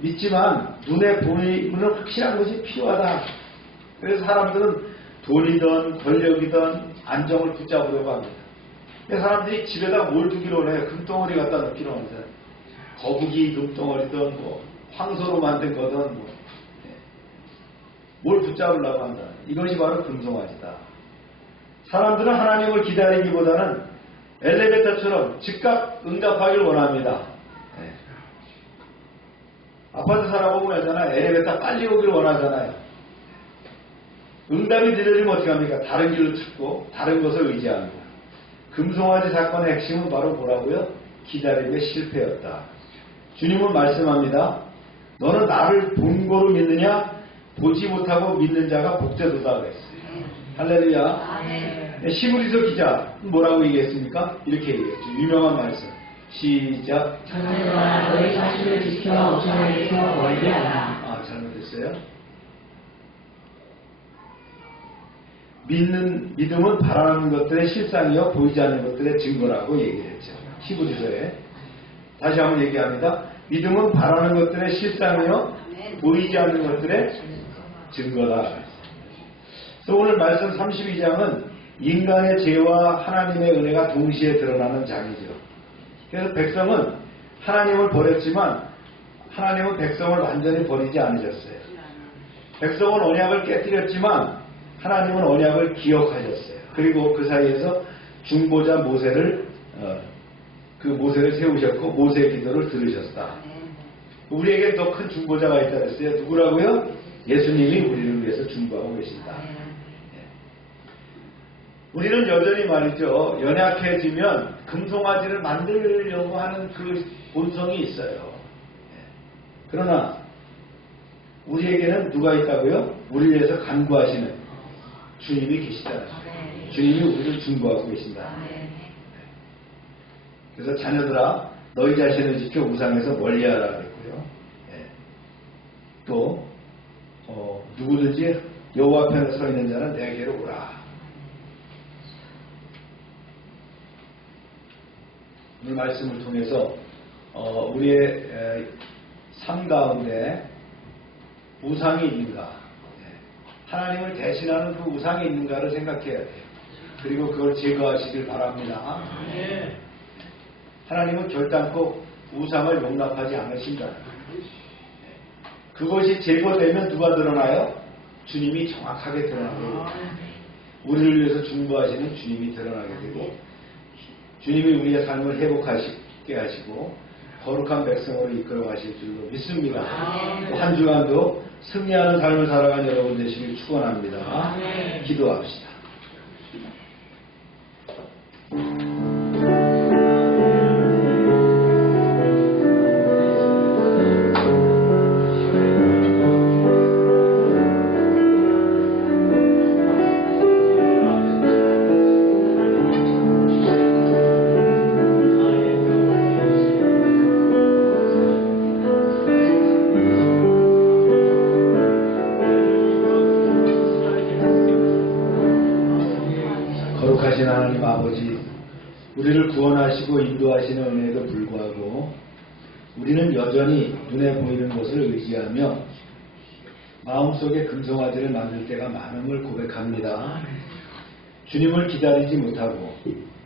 믿지만 눈에 보이는 확실한 것이 필요하다. 그래서 사람들은 돈이든 권력이든 안정을 붙잡으려고 합니다. 사람들이 집에다 뭘 두기로 원해요? 금덩어리 갖다 넣기로 합니다. 거북이 금덩어리든 뭐 황소로 만든 거든 뭘 붙잡으려고 한다. 이것이 바로 금송아지다. 사람들은 하나님을 기다리기보다는 엘리베이터처럼 즉각 응답하기를 원합니다. 네. 아파트 살아보면 알잖아요. 엘리베이터 빨리 오기를 원하잖아요. 응답이 늦어지면 어떻게 합니까? 다른 길을 찾고 다른 것을 의지합니다. 금송아지 사건의 핵심은 바로 뭐라고요? 기다림의 실패였다. 주님은 말씀합니다. 너는 나를 본고로 믿느냐? 보지 못하고 믿는 자가 복되도다 그랬어요. 할렐루야. 시므리서 기자 뭐라고 얘기했습니까? 이렇게 얘기했죠. 유명한 말씀. 시작. 자녀들아 너희 자신을 지켜 죄에서 멀리하라. 잘못했어요. 믿음은 바라는 것들의 실상이요 보이지 않는 것들의 증거라고 얘기했죠. 히브리서에. 다시 한번 얘기합니다. 믿음은 바라는 것들의 실상이요 보이지 않는 것들의 증거다. 그래서 오늘 말씀 32장은 인간의 죄와 하나님의 은혜가 동시에 드러나는 장이죠. 그래서 백성은 하나님을 버렸지만 하나님은 백성을 완전히 버리지 않으셨어요. 백성은 언약을 깨뜨렸지만 하나님은 언약을 기억하셨어요. 그리고 그 사이에서 중보자 모세를 세우셨고 모세의 기도를 들으셨다. 우리에게 더 큰 중보자가 있다 그랬어요. 누구라고요? 예수님이 우리를 위해서 중보하고 계신다. 우리는 여전히 말이죠. 연약해지면 금송아지를 만들려고 하는 그 본성이 있어요. 그러나 우리에게는 누가 있다고요? 우리를 위해서 간구하시는 주님이 계시다. 주님이 우리를 중보하고 계신다. 그래서 자녀들아 너희 자신을 지켜 우상에서 멀리하라 그랬고요. 또 누구든지 여호와 편에 서 있는 자는 내게로 오라. 이 말씀을 통해서 우리의 삶 가운데 우상이 있는가, 하나님을 대신하는 그 우상이 있는가를 생각해야 돼요. 그리고 그걸 제거하시길 바랍니다. 하나님은 결단코 우상을 용납하지 않으신다. 그것이 제거되면 누가 드러나요? 주님이 정확하게 드러나고 우리를 위해서 중보하시는 주님이 드러나게 되고 주님이 우리의 삶을 회복하시게 하시고 거룩한 백성으로 이끌어 가실 줄로 믿습니다. 한 주간도 승리하는 삶을 살아간 여러분 되시길 축원합니다. 기도합시다. 거룩하신 하나님 아버지, 우리를 구원하시고 인도하시는 은혜에도 불구하고 우리는 여전히 눈에 보이는 것을 의지하며 마음속에 금송아지를 만들 때가 많음을 고백합니다. 주님을 기다리지 못하고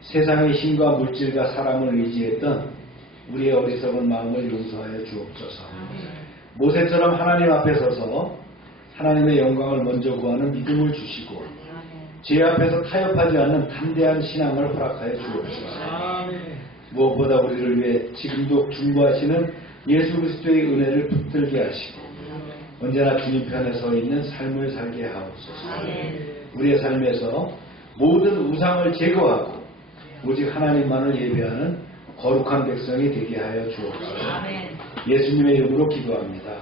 세상의 힘과 물질과 사람을 의지했던 우리의 어리석은 마음을 용서하여 주옵소서. 모세처럼 하나님 앞에 서서 하나님의 영광을 먼저 구하는 믿음을 주시고 죄 앞에서 타협하지 않는 담대한 신앙을 허락하여 주옵소서. 무엇보다 우리를 위해 지금도 중보하시는 예수 그리스도의 은혜를 붙들게 하시고 언제나 주님 편에 서 있는 삶을 살게 하옵소서. 우리의 삶에서 모든 우상을 제거하고 오직 하나님만을 예배하는 거룩한 백성이 되게 하여 주옵소서. 예수님의 이름으로 기도합니다.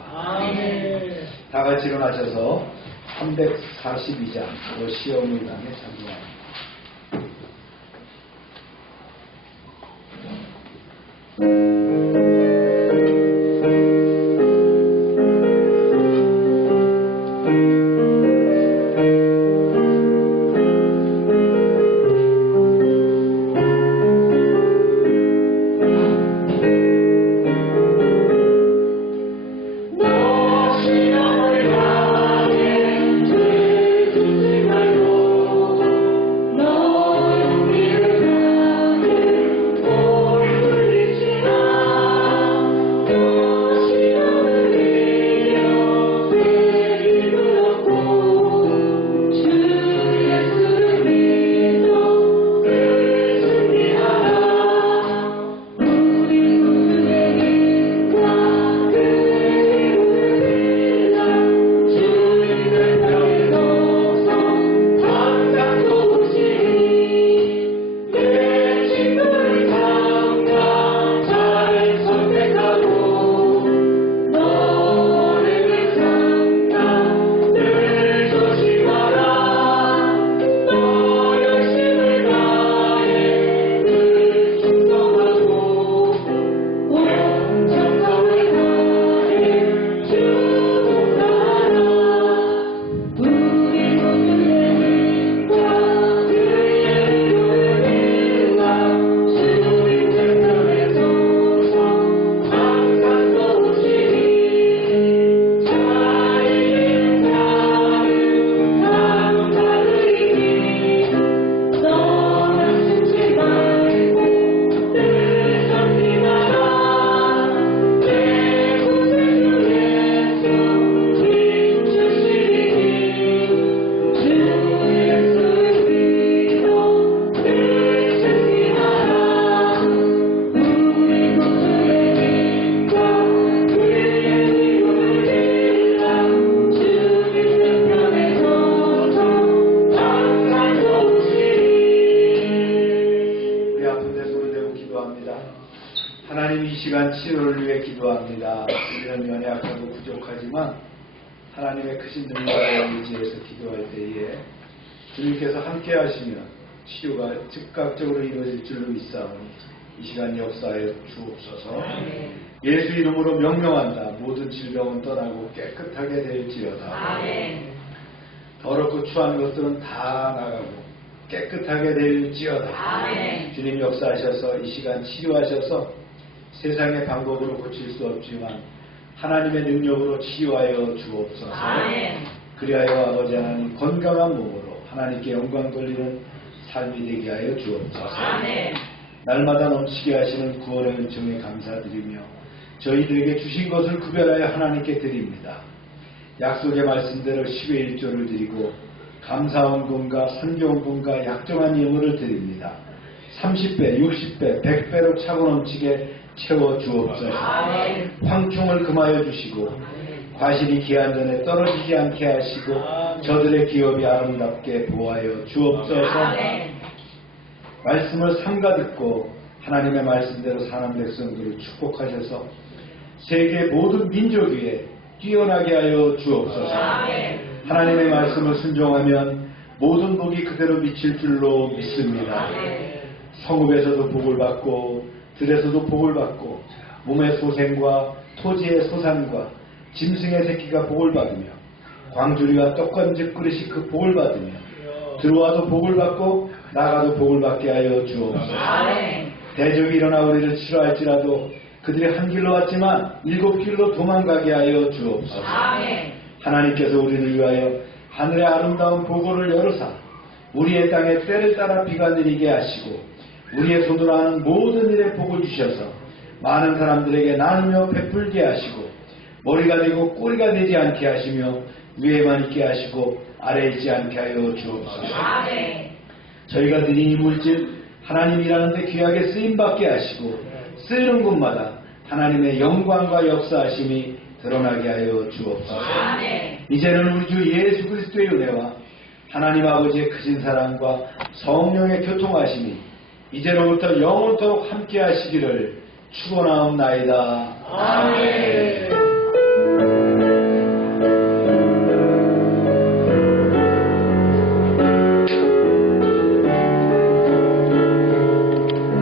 다 같이 일어나셔서 342장 시험을 당해 찬송합니다. 하나님 이 시간 치료를 위해 기도합니다. 우리는 연약하고 부족하지만 하나님의 크신 능력을 의지해서 기도할 때에 주님께서 함께 하시면 치료가 즉각적으로 이루어질 줄로 믿사오니 이 시간 역사하여 주옵소서. 예수 이름으로 명령한다. 모든 질병은 떠나고 깨끗하게 될지어다. 더럽고 추한 것들은 다 나가고 깨끗하게 될지어다. 주님 역사하셔서 이 시간 치료하셔서 세상의 방법으로 고칠 수 없지만 하나님의 능력으로 치유하여 주옵소서. 그리하여 아버지 하나님 건강한 몸으로 하나님께 영광 돌리는 삶이 되게 하여 주옵소서. 날마다 넘치게 하시는 구원의 은총에 감사드리며 저희들에게 주신 것을 구별하여 하나님께 드립니다. 약속의 말씀대로 10의 1조를 드리고 감사원금과 선교원금과 약정한 예물을 드립니다. 30배, 60배, 100배로 차고 넘치게 채워 주옵소서. 황충을 금하여 주시고 과실이 기한 전에 떨어지지 않게 하시고 저들의 기업이 아름답게 보하여 주옵소서. 말씀을 삼가 듣고 하나님의 말씀대로 사는 백성들을 축복하셔서 세계 모든 민족 위에 뛰어나게 하여 주옵소서. 하나님의 말씀을 순종하면 모든 복이 그대로 미칠 줄로 믿습니다. 성읍에서도 복을 받고 들에서도 복을 받고 몸의 소생과 토지의 소산과 짐승의 새끼가 복을 받으며 광주리와 떡건집 그릇이 그 복을 받으며 들어와도 복을 받고 나가도 복을 받게 하여 주옵소서. 아멘. 대적이 일어나 우리를 치료할지라도 그들이 한 길로 왔지만 7길로 도망가게 하여 주옵소서. 아멘. 하나님께서 우리를 위하여 하늘의 아름다운 보고를 열으사 우리의 땅에 때를 따라 비가 내리게 하시고 우리의 손으로 하는 모든 일에 복을 주셔서 많은 사람들에게 나누며 베풀게 하시고 머리가 되고 꼬리가 되지 않게 하시며 위에만 있게 하시고 아래에 있지 않게 하여 주옵소서. 아멘. 저희가 드린 이 물질 하나님 일하는 데 귀하게 쓰임받게 하시고 쓰이는 곳마다 하나님의 영광과 역사하심이 드러나게 하여 주옵소서. 아멘. 이제는 우리 주 예수 그리스도의 은혜와 하나님 아버지의 크신 사랑과 성령의 교통하심이 이제로부터 영원토록 함께 하시기를 축원하옵나이다. 아멘.